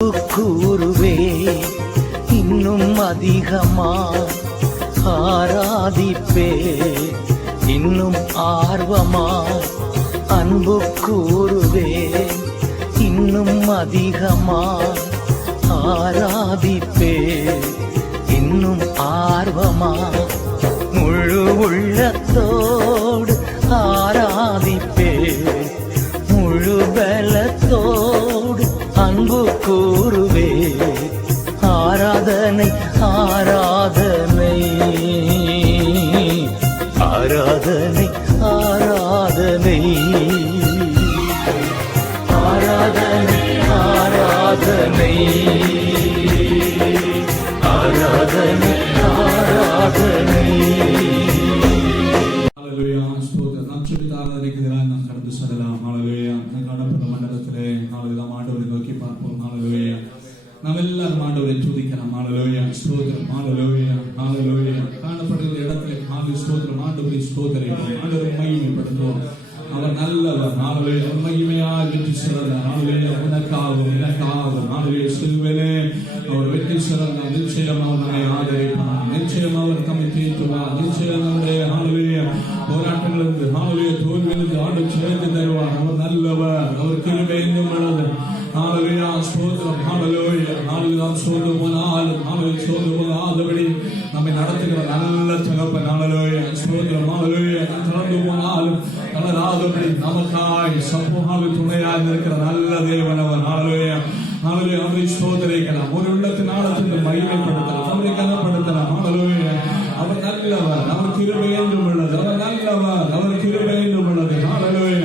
கூறுவே இன்னும் அதிகமா ஆராதிப்பே இன்னும் ஆர்வமா அன்பு கூறுவே இன்னும் அதிகமா ஆராதிப்பே இன்னும் ஆர்வமா முழு உள்ளத்தோடு ஆராதிப்பே முழு பலத்தோடு அன்பு கூறுவே ஆராதனை ஆராதனை ஆராதனை ஆராதனை ஆராதனை ஆராதனை ஆராதனை ஆராதனை. நாம் கடந்து செல்லலாம். ஹல்லேலூயா. காணப்பட்ட மண்டலத்திலே நாம் ஆண்டவரை நோக்கி பார்ப்போம். ஹல்லேலூயா. நாம் எல்லாரும் ஆண்டவரை துதிக்கலாம். ஹல்லேலூயா. ஸ்தோத்திரம். ஹல்லேலூயா. ஹல்லேலூயா. காணப்படுகிற இடத்திலே ஸ்தோத்திரம். ஆண்டவரை ஸ்தோத்திரிப்போம். ஆண்டவரை மகிமைப்படுத்துவோம். அவர் நல்லவர். ஹல்லேலூயா. அவர் மகிமையாய் வெற்றி சிறந்தார். ஹல்லேலூயா. உனக்காகவும் எனக்காகவும் ஹல்லேலூயா. சிலுவையிலே அவர் வெற்றி சிறந்தார். நிச்சயம் அவர் நம்மை ஆதரிப்பார். நிச்சயம் அவர் தம்மை தீர்த்துவார். நிச்சயம் நம்முடைய ஹல்லேலூயா போராட்டங்களுக்கு ஹல்லேலூயா தோல்விகளுக்கு ஆண்டவர் சேர்த்து தருவார். அவர் நல்லவர். அவர் கிருபை என்றும் உள்ளது. ஹல்லேலூயா. ஸ்தோத்திரம். ஹல்லேலூயா. ஹல்லேலூயா. சோதமானாலும் ஹல்லேலூயா சோதமானாதபடி நம்மை நடத்துகிற நல்ல தகப்பன். ஹல்லேலூயா. ஸ்தோத்திரம். ஹல்லேலூயா. தொடர்ந்து போனாலும் தளராதபடி நமக்காய் சமூக துணையாக இருக்கிற நல்ல தேவன் அவர். ஹல்லேலூயா. ஹல்லேலூயா. அவரை ஸ்தோத்திரிக்கலாம். ஒரு உள்ளத்தின் ஆழத்திற்கு மகிமைப்படுத்தலாம். அவரை கனப்படுத்தலாம். ஹல்லேலூயா. அவர் நல்லவர். அவர் கிருபை என்றும் உள்ளது. அவர் நல்லவர். அவர் கிருபை என்றும் உள்ளது. ஹல்லேலூயா.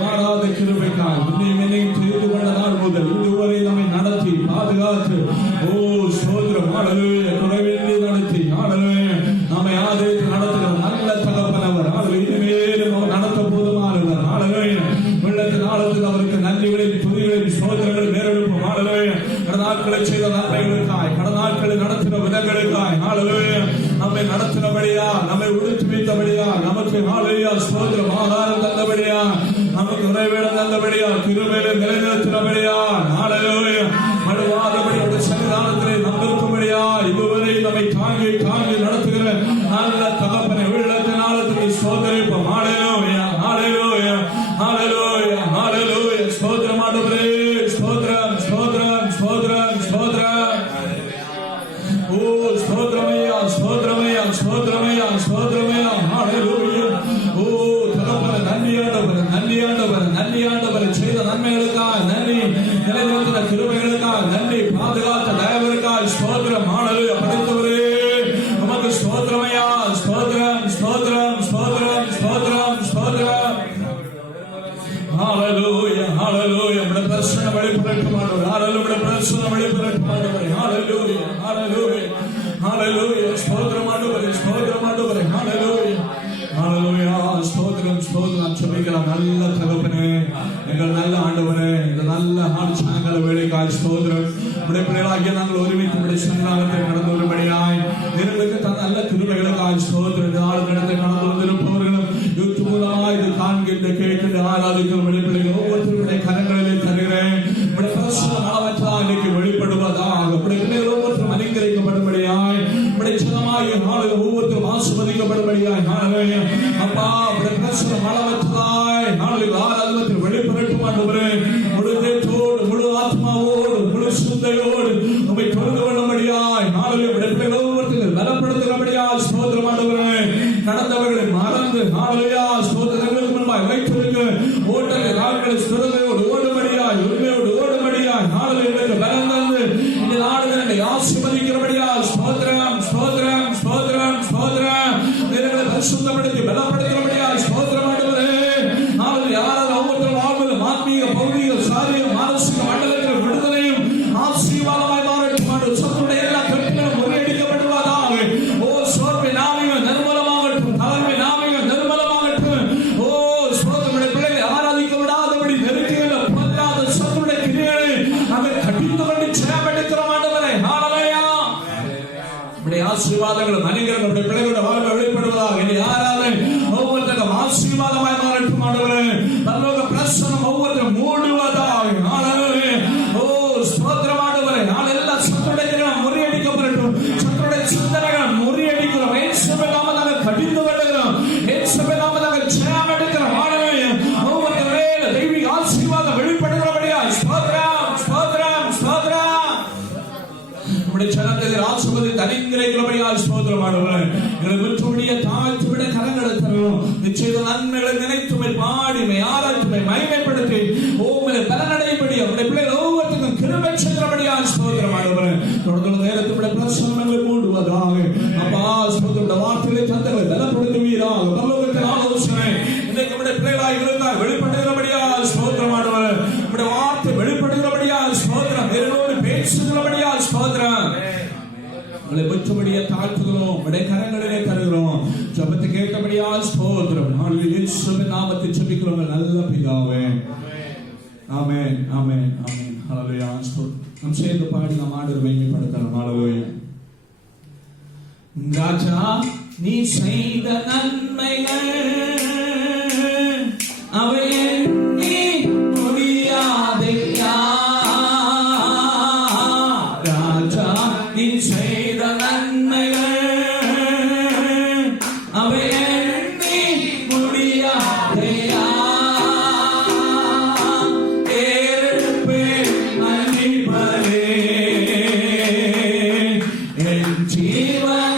மாறாத கிருபைக்காய் என்னையும் தெரிந்து கொண்ட நாள் முதல் இதுவரை நம்மை நடத்தி பாதுகாத்து ஸ்தோத்திரம். ஹல்லேலூயா. குறைவின்றி நடத்தி ஹல்லேலூயா நம்மை ஆதரித்து நடத்துகிற நல்ல தகப்பன் அவர். இனிமேலும் அவர் நடத்த போதுமானவர். ஹல்லேலூயா. வெள்ளத்தின் ஆழத்தில் அவருக்கு நன்றிகளையும் துதிகளையும் ஸ்தோத்திரங்களை மேலெழுப்பும். ஹல்லேலூயா. கடந்த நாட்களை செய்த நன்மைகளுக்காய் கடந்த நாட்களை நடத்தின விதங்களுக்காய் ஹல்லேலூயா நம்மை நடத்தினபடியா நம்மை உடுத்தி வைத்தபடியா நமக்கு ஹல்லேலூயா ஸ்தோத்திரம் ஆதாரம் தந்தபடியா நமக்கு உறைவிடம் தந்தபடியா கிருபையிலே நிலைநிறுத்தினபடியா ஹல்லேலூயா மடுவாதபடி அவருடைய சன்னிதானத்திலே நாம் இருக்கும்படியா இதுவரை நம்மை தாங்கி தாங்கி நடத்துகிற நல்ல தகப்பனை உள்ளத்தின் ஆழத்துக்கு ஸ்தோத்திரிப்போம். ஹல்லேலூயா. ஹல்லேலூயா. ஹல்லேலூயா. ஹல்லேலூயா. ஸ்தோத்திரம் ஆண்டவரே. ஸ்தோத்திரம். ஸ்தோத்திரம். ஸ்தோத்திரம். ஸ்தோத்திரம். ஸ்தோத்திரமையா. ஸ்தோத்திரமையா. ஸ்தோத்திரமையா. ஸ்தோத்திரமையா. ஹல்லேலூயா. தகப்பனே நன்றி ஆண்டவரே. நன்றி ஆண்டவரே. நன்றி ஆண்டவரே. செய்த நன்மைகளுக்காக நன்றி. நிலைநிறுத்தின கிருபைகளுக்காக நன்றி. பாதுகாத்த தயவிற்காக ஸ்தோத்திரம். ஹல்லேலூயா. படைத்தவரே நமக்கு ஸ்தோத்திரமையா. ஸ்தோத்திரம். ஸ்தோத்திரம். ஸ்தோத்திரம். ஸ்தோத்திரம். ஸ்தோத்திரம். ஹல்லேலூயா. ஹல்லேலூயா. நம்முடைய பிரசன்ன வெளிப்படட்டும் ஆண்டவரே. ஹல்லேலூயா. பிரசன்ன வெளிப்படட்டும் ஆண்டவரே. ஹல்லேலூயா. ஹல்லேலூயா. ஹல்லேலூயா. ஸ்தோத்திரம் ஆண்டவரே. ஸ்தோத்திரம் ஆண்டவரே. ஹல்லேலூயா. ஹல்லேலூயா. ஸ்தோத்திரம். ஸ்தோத்திரம். ஜெபிக்கலாம். நல்ல தகப்பனே எங்கள் நல்ல ஆண்டவரே இந்த நல்ல சாயங்கால வேளைக்காய் ஸ்தோத்திரம். உடைய பிள்ளைகளாகிய நாங்கள் ஒருமித்து உடைய சன்னிதானத்தை கடந்து வரும்படியாய் எங்களுக்கு தந்த நல்ல கிருபைகளுக்காய் ஸ்தோத்திரம். இந்த நாள் கடந்து கடந்து வந்திருப்பவர்களும் யுத்த மூலமாய் இது காண்கின்ற கேட்கின்ற ஆராதிக்கிற உடைய பிள்ளைகள் ஒவ்வொருத்தருடைய கரங்களிலே தருகிறேன். உடைய பிரசன்ன அளவற்றா இன்னைக்கு வெளிப்படுவதாக உடைய பிள்ளைகள் ஒவ்வொருத்தரும் அலங்கரிக்கப்படும்படியாய் உடைய சின்னமாகிய நாளில் ஒவ்வொருத்தரும் ஆசீர்வதிக்கப்படும்படியாய் ஹல்லேலூயா. அப்பா உடைய பிரசன்ன அளவற்றதாய் நாளில் ஆராதனத்தில் வெளிப்படட்டும் ஆண்டவரே. முழு தேற்றோடு முழு ஆத்மாவோடு முழு சிந்தையோடு உம்மை தொழுது கொள்ளும்படியாய் ஹல்லேலூயா. உடைய பிள்ளைகள் ஒவ்வொருத்தரும் பலப்படுத்தும்படியாய் ஸ்தோத்திரம் ஆண்டவரே. நடந்தவர்களை மறந்து ஹல்லேலூயா ஸ்தோத்திரங்களுக்கு முன்பாய் வைத்திருக்க ஓட்டலை நாட்களை ஸ்திரதையோடு ஓடும்படியாய் உண்மையோடு ஓடும்படியாய் ஹல்லேலூயா பலம் தந்து இந்த நாடுகளை ஆசீர்வதிக்கிறபடியாய் ஸ்தோத்திரம். ஸ்தோத்திரம். ஸ்தோத்திரம். ஸ்தோத்திரம். இவர்களை பரிசுத்தப்படுத்தி பலப்படுத்துகிறபடியாய் ஸ்தோத்திரம் ஆண்டவரே. ஹல்லேலூயா. யாராவது ஒவ்வொருத்தரும் வாழ்வில் ஆத்மீக பௌதிக சாரிய மானசிக மண்டலத்தில் விடுதலையும் ஆசீர்வாதமாய் மாறட்டும் ஆண்டவரே. சத்துடைய எல்லா கட்டுகளும் முறியடிக்கப்படுவதாக. சோர்வை நாமையும் நிர்மலமாகட்டும். தலைமை நாமையும் நிர்மலமாகட்டும். சோதனுடைய பிள்ளைகளை ஆராதிக்க விடாதபடி நெருக்கிகளை பல்லாத சத்துடைய கிரியைகளை நாங்கள் கட்டிந்து கொண்டு செயல்படுத்துகிறோம் ஆண்டவரே. ஹல்லேலூயா. நம்முடைய ஆசீர்வாதங்களும் அநேகருடைய பிள்ளைகளோட வாழ்வை வெளிப்படுவதாக. இனி ஆராதனை ஒவ்வொருத்தரும் ஆசீர்வாதமாய் மாறட்டும் ஆண்டவரே. பரலோக பிரசன்னம் ஒவ்வொருத்தரும் மூடுவதாக. ஹல்லேலூயா. ஸ்தோத்திரம். நம்முடைய ஜனத்தை ஆசீர்வதித்து அனுக்கிரகிக்கிறபடியால் ஸ்தோத்திரம் ஆண்டவரே. எங்களை விட்டுவிடிய தாழ்த்திவிட கரங்களை தருவோம். நிச்சய நன்மைகளை நினைத்துமை பாடிமை ஆராய்ச்சிமை மகிமைப்படுத்தி ஓமலை பலனடைபடி அவருடைய பிள்ளைகள் ஒவ்வொருத்தருக்கும் கிருபை செய்கிறபடியால் ஸ்தோத்திரம் ஆண்டவரே. தொடர்ந்து நேரத்துடைய பிரசன்னங்களை மூடுவதாக அப்பா ஸ்தோத்திர வார்த்தைகளை தந்தங்களை பலப்படுத்துவீராக. பரலோகத்தின் ஆலோசனை இன்றைக்கு நம்முடைய பிள்ளைகளாக இருந்தால் வெளிப்படுகிறபடியால் ஸ்தோத்திரம் ஆண்டவரே. நம்முடைய வார்த்தை வெளிப்படுகிறபடியால் ஸ்தோத்திரம். என்னோடு பேசுகிறபடியால் ஸ்தோத்திரம். உங்களை விட்டுபடியே தாழ்த்துகிறோம். உடைய கரங்களிலே தருகிறோம். ஜெபத்தை கேட்டபடியால் ஸ்தோத்திரம். இயேசுவின் நாமத்தில் ஜெபிக்கிறோம் நல்ல பிதாவே. ஆமென் ஆமென் ஆமென். ஹல்லேலூயா. நாம் சேர்ந்து பாடி நாம் ஆண்டவரை மகிமைப்படுத்தலாம். ஹல்லேலூயா. ராஜா நீ செய்த நன்மைகள் அவை எண்ணி முடியாதையா. ராஜா நீ செய்த நன்மைகள் அவை எண்ணி முடியாதையா. ஏற்பே அன்பிலே என் ஜீவன்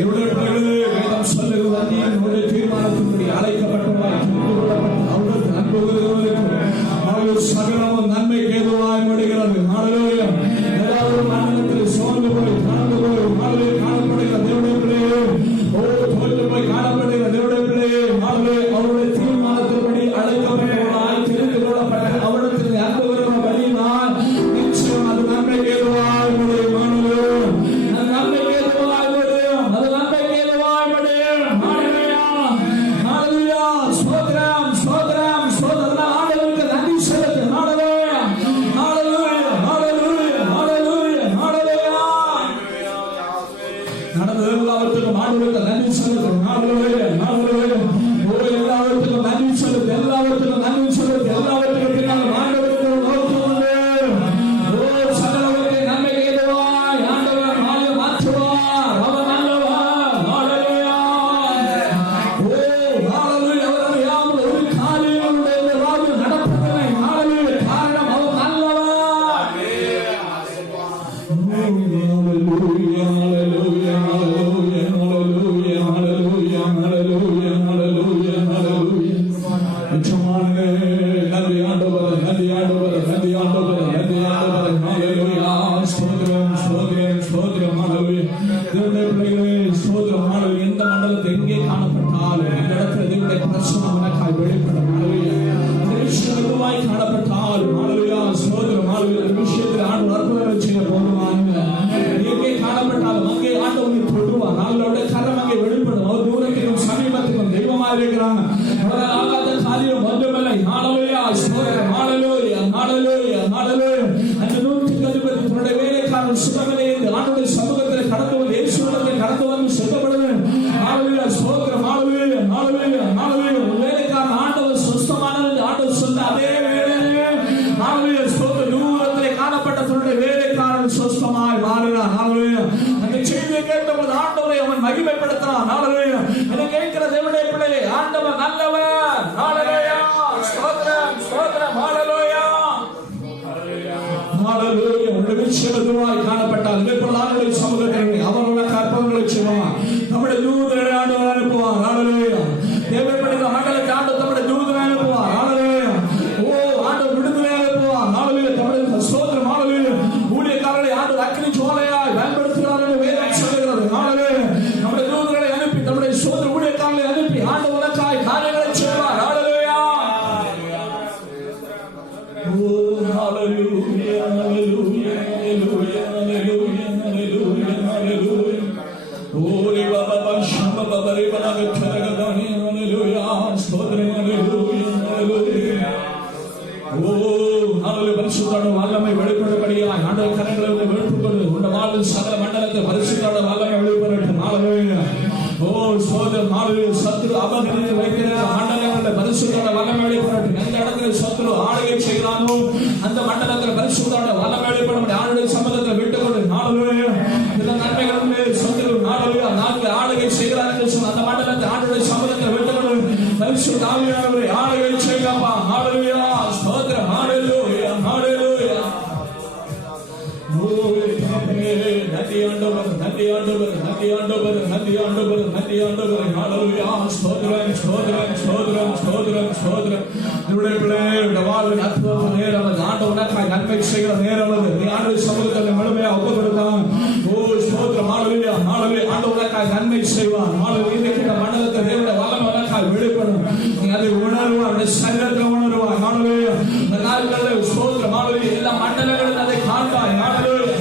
இவருடைய பிள்ளைகளே வேதம் சொல்லுகிறது அந்நியனுடைய தீர்மானத்தின்படி அழைக்கப்பட்டவராய் தெரிந்து கொள்ளப்பட்ட அவருக்கு அன்பு கூறுகிறவர்களுக்கு சகலமும் நன்மைக்கு ஏதுவாய் முடிகிறது. ஹல்லேலூயா. ஏதாவது மரணத்தில் சோர்ந்து போய் தாழ்ந்து போய் காணப்படுகிற தேவனுடைய பிள்ளையே, தோற்று போய் காணப்படுகிற தேவனுடைய பிள்ளையே, அவருடைய தீர்மானத்தின்படி அழைக்கப்பட்டவராய் தெரிந்து கொள்ளப்பட்ட அவருக்கு அன்பு கூறுகிற வழியினால் நிச்சயம் அது நன்மைக்கு ஏதுவாய் முடியும். எந்த மண்டலத்தை எங்கே காணப்பட்டாலும் அந்த இடத்துல தேவனுடைய பிரசன்னம் உனக்காய் வெளிப்படும். அந்த விஷயம் எதுவாய் காணப்பட்டாலும் அந்த விஷயத்தில் ஆண்டவர் அற்புதங்களை செய்ய போதுமானங்க. எங்கே காணப்பட்டாலும் அங்கே ஆண்டவரை தொடுவார். அவருடைய கரம் அங்கே வெளிப்படும். அவர் தூரத்திலும் சமீபத்திலும் தெய்வமாக இருக்கிறாங்க. ஆகாத காரியம் ஒன்றுமில்லை. ஹல்லேலூயா, ஸ்தோத்திரம், ஹல்லேலூயா, ஹல்லேலூயா, ஹல்லேலூயா. அந்த 110 தன்னுடைய வேலைக்காரன் சுகமலை என்று ஆண்டவருடைய சமூகத்தில் கடந்து வந்து இயேசுவிடத்தில் கடந்து வந்து சொல்லப்படுது. ஹல்லேலூயா, ஸ்தோத்திரம், ஹல்லேலூயா, ஹல்லேலூயா, ஹல்லேலூயா. வேலைக்காரன் ஆண்டவர் சுத்தமானது ஆண்டவர் சொன்ன அதே வேளையிலே ஹல்லேலூயா, ஸ்தோத்திரம், தூரத்திலே காணப்பட்ட தன்னுடைய வேலைக்காரன் சுத்தமாய் மாறினார். ஹல்லேலூயா. அந்த செய்தியை கேட்டபோது ஆண்டவரை அவன் மகிமைப்படுத்தினான். ஹல்லேலூயா. இதை கேட்கிற தேவனுடைய பிள்ளையே, ஆண்டவர் நல்லவர். ஹல்லேலூயா, ஸ்தோத்திரம், ஸ்தோத்திரம், ஹல்லேலூயா, ஹல்லேலூயா. உங்களுடைய விஷயம் எதுவாய் காணப்பட்டால் எப்பொழுது சமூகத்தில் அவர்களுடைய அற்புதங்களை செய்வார். நம்முடைய தூதரை ஆண்டவர் அனுப்புவார். ஹல்லேலூயா. தேவைப்படுகிற மக்களை ஆண்டவர் நம்முடைய தூதரை அனுப்புவார். ஹல்லேலூயா. ஆண்டவர் விடுதலை அனுப்புவார். ஹல்லேலூயா. நம்முடைய ஸ்தோத்திரம், ஹல்லேலூயா. ஊழியக்காரரை ஆண்டவர் அக்கினி ஜுவாலையாய் பயன்படுத்துகிறார் என்று வேதம் சொல்லுகிறது. ஹல்லேலூயா. நம்முடைய தூதரை அனுப்பி நம்முடைய சோதர ஊழியக்காரரை அனுப்பி ஆண்டவர் உனக்காய் காரியங்களை செய்வார். ஹல்லேலூயா. Hallelujah, hallelujah, hallelujah, hallelujah, hallelujah, hallelujah. Holy Baba Shamba Baba Ribana Charagadani, hallelujah, Stodre, hallelujah, hallelujah. Oh, hallelujah, பரிசுத்தோட வல்லமை வெளிப்படும்படியாய் ஆண்டவர் கரங்களை வெளிப்படுத்து. உன்னுடைய வாழ்வில் சகல மண்டலத்தை பரிசுத்தோட வல்லமை வெளிப்படட்டும். ஹல்லேலூயா. ஓ சோதர் நாளில் சத்துரு அபகரித்து வைக்கிற மண்டலங்களில் பரிசுத்தோட வல்லமை வெளிப்படட்டும். எந்த இடத்துல சத்துரு ஆளுகை செய்கிறானோ அந்த மண்டலத்தில் பரிசுத்தோட வல்லமை வெளிப்படும். ஆளுடைய சம்பந்தத்தை விட்டுக்கொண்டு ஹல்லேலூயா. இந்த நன்மைகளில் சத்துரு ஹல்லேலூயா நான்கு ஆளுகை செய்கிறார்கள். அந்த மண்டலத்தை ஆளுடைய சம்பந்தத்தை விட்டுக்கொண்டு பரிசுத்த ஆவியானவரை ஆளுகை செய்யப்பா. ஹல்லேலூயா, ஸ்தோத்திரம், ஹல்லேலூயா, ஹல்லேலூயா. நன்றி ஆண்டவர், நன்றி ஆண்டவர், நன்றி ஆண்டவர், நன்றி ஆண்டவர், நன்றி ஆண்டவர். ஹல்லேலூயா, ஸ்தோத்திரம், ஸ்தோத்திரம், ஸ்தோத்திரம், ஸ்தோத்திரம், ஸ்தோத்திரம். நம்முடைய பிள்ளைகளுடைய வாழ்வில் அற்புதம் நேரம் ஆண்டவனுக்காய் நன்மை செய்கிற நேரம் நீ ஆண்டவர் சமூகத்தில் முழுமையாக ஒப்புக்கொடுத்தான். ஓ ஸ்தோத்திரம், ஹல்லேலூயா, ஹல்லேலூயா. ஆண்டவனுக்காய் நன்மை செய்வான். ஹல்லேலூயா. இந்த மண்டலத்தை தேவனுடைய வல்லமைக்காய் வெளிப்படும். நீ அதை உணர்வாய், சரீரத்தில் உணர்வாய். ஹல்லேலூயா. இந்த நாட்களில் ஸ்தோத்திரம், ஹல்லேலூயா. எல்லா மண்டலங்களில் அதை காண்பாய். ஹல்லேலூயா.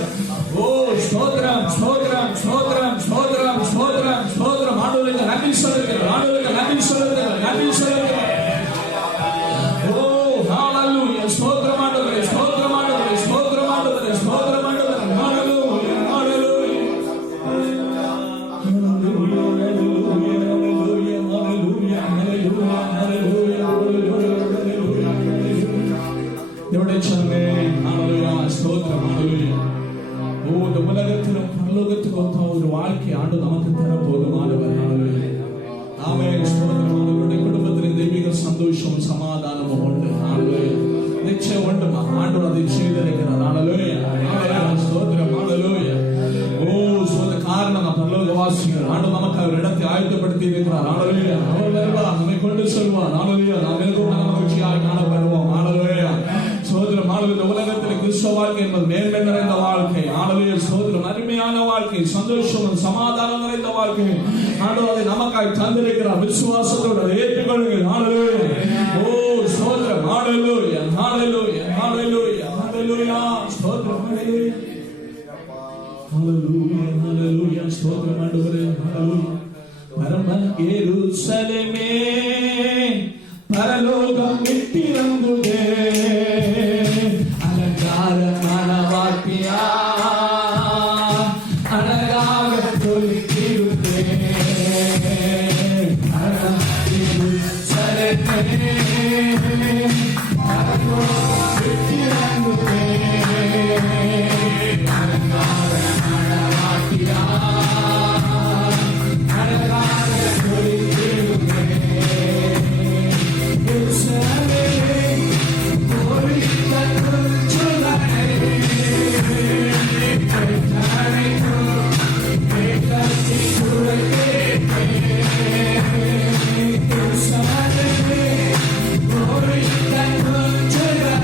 ஓ ஸ்தோத்திரம், ஸ்தோத்திரம், ஸ்தோத்திரம், ஸ்தோத்திரம், ஸ்தோத்திரம், ஸ்தோத்திரம். ஆண்டவருக்கு நன்றி சொல்லுங்கள், ஆண்டவருக்கு நன்றி சொல்லுங்கள், நன்றி சொல்லுங்கள். ஓ ஹல்லேலூயா, ஸ்தோத்திரம் ஆண்டவரே, ஸ்தோத்திரம் ஆண்டவரே, ஸ்தோத்திரம் ஆண்டவரே, ஸ்தோத்திரம் ஆண்டவரே. ஹல்லேலூயா, ஹல்லேலூயா, ஹல்லேலூயா, ஹல்லேலூயா, ஹல்லேலூயா, ஹல்லேலூயா, ஹல்லேலூயா. பரலோகவாசிகள் ஆண்டவர் நமக்கு அவர் இடத்தை ஆயத்தப்படுத்தி இருக்கிறார். ஹalleluya. அவர் வருவார், நம்மை கொண்டு செல்வார். ஹalleluya. நாம் மிகவும் மகிழ்ச்சியாய் காணப்படுவோம். ஹalleluya. சோதரம் ஹalleluya. இந்த உலகத்தில் கிறிஸ்தவ வாழ்க்கை என்பது மேன்மை நிறைந்த வாழ்க்கை. ஹalleluya. சோதரம் அருமையான வாழ்க்கை, சந்தோஷம் சமாதானம் நிறைந்த வாழ்க்கை. ஆண்டவர் அதை நமக்காய் தந்திருக்கிறார். விசுவாசத்தோடு ஏற்றுக்கொள்ளுங்கள். ஹalleluya. ஓ சோதரம் ஹalleluya. ஹalleluya. ஹalleluya. ஹalleluya. சோதரம் ஹalleluya. ஹalleluya. ஹalleluya. ஸ்தோத்திரம் ஆண்டவரே. ஹalleluya. பரம எருசலேமே பரலோகம் விட்டிறங்குதே அலங்கார மணவாட்டியா அழகாக தொழிற்கிடுதே பரம எருசலேமே பரலோகம் விட்டிறங்குதே Glory and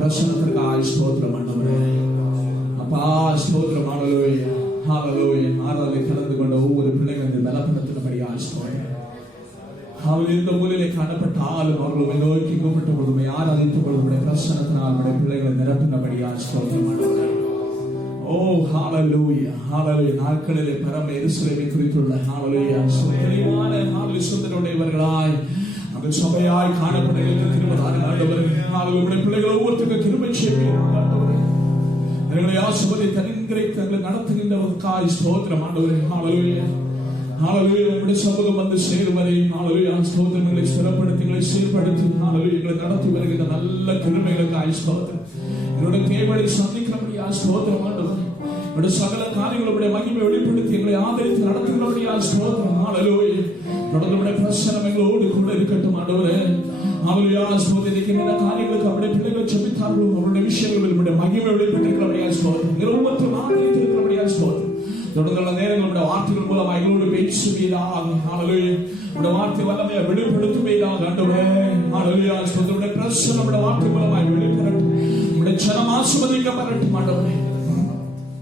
பிரசன்னத்திற்காக ஸ்தோத்திரம் ஆண்டவரே. அப்பா ஸ்தோத்திரம். ஹல்லேலூயா ஹல்லேலூயா. ஆராதனை கலந்து கொண்ட ஒவ்வொரு பிள்ளைகளும் பலப்படுத்தினபடியாக ஸ்தோத்திரம். அவள் இந்த மூலையிலே காணப்பட்டாலும் அவர்கள் நோக்கி கூப்பிட்ட பொழுது ஆராதித்துக் கொள்ளுடைய பிரசன்னத்தினால் நம்முடைய பிள்ளைகளை நிரப்பினபடியாக ஸ்தோத்திரம் ஆண்டவரே. ஓ ஹல்லேலூயா ஹல்லேலூயா. நாட்களிலே பரம எருசலேமை குறித்துள்ள ஹல்லேலூயா தெளிவான ஹல்லேலூயா சுதந்திரமுடையவர்களாய் அந்த சபையாய் காணப்படுகிற திருமணம் ஆண்டவரே. நம்முடைய பிள்ளைகள் ஒவ்வொருத்தருக்கும் கிருபை செய்வீர் ஆண்டவரே. எங்களை ஆசீர்வதித்து அனுக்கிரகித்து எங்களை நடத்துகின்றவருக்காய் ஸ்தோத்திரம் ஆண்டவரே. ஹல்லேலூயா ஹல்லேலூயா. நம்முடைய சமூகம் வந்து சேரும் வரை ஹல்லேலூயா ஸ்தோத்திரம். எங்களை ஸ்திரப்படுத்தி எங்களை சீர்படுத்தி ஹல்லேலூயா எங்களை நடத்தி வருகின்ற நல்ல கிருபைகளுக்காய் ஸ்தோத்திரம். எங்களுடைய தேவைகளை சந்திக்கிறபடியாய் ஸ்தோத்திரம் ஆண்டவரே. எங்களுடைய சகல காரியங்களுடைய மகிமை வெளிப்படுத்தி எங்களை ஆதரித்து நடத்துகிறபடியாய் ஸ்தோத்திரம். ஹல்லேலூயா. தொடர்ந்து பிரசனம் எங்களோடு கூட இருக்கட்டும் ஆண்டவரே. ஹல்லேலூயா ஸ்தோத்திரிக்கு என்ன காரியங்களுக்கு அவருடைய பிள்ளைகள் ஜெபித்தார்களோ அவருடைய விஷயங்கள் நம்முடைய மகிமை வெளிப்பட்டிருக்கிறபடியாய் ஸ்தோத்திரம். ஒவ்வொருத்தரும் ஆதரித்து இருக்கிறபடியாய் ஸ்தோத்திரம். தொடர்ந்துள்ள நேரங்களுடைய வார்த்தைகள் மூலமாக எங்களோடு பேசுவீராக. ஹல்லேலூயா. உடைய வார்த்தை வல்லமையை வெளிப்படுத்துவீராக ஆண்டவரே. ஹல்லேலூயா ஸ்தோத்திரம். உடைய பிரசனம் நம்முடைய வார்த்தை மூலமாக வெளிப்படட்டும். உடைய ஜனம் ஆசீர்வதிக்கப்படட்டும் ஆண்டவரே.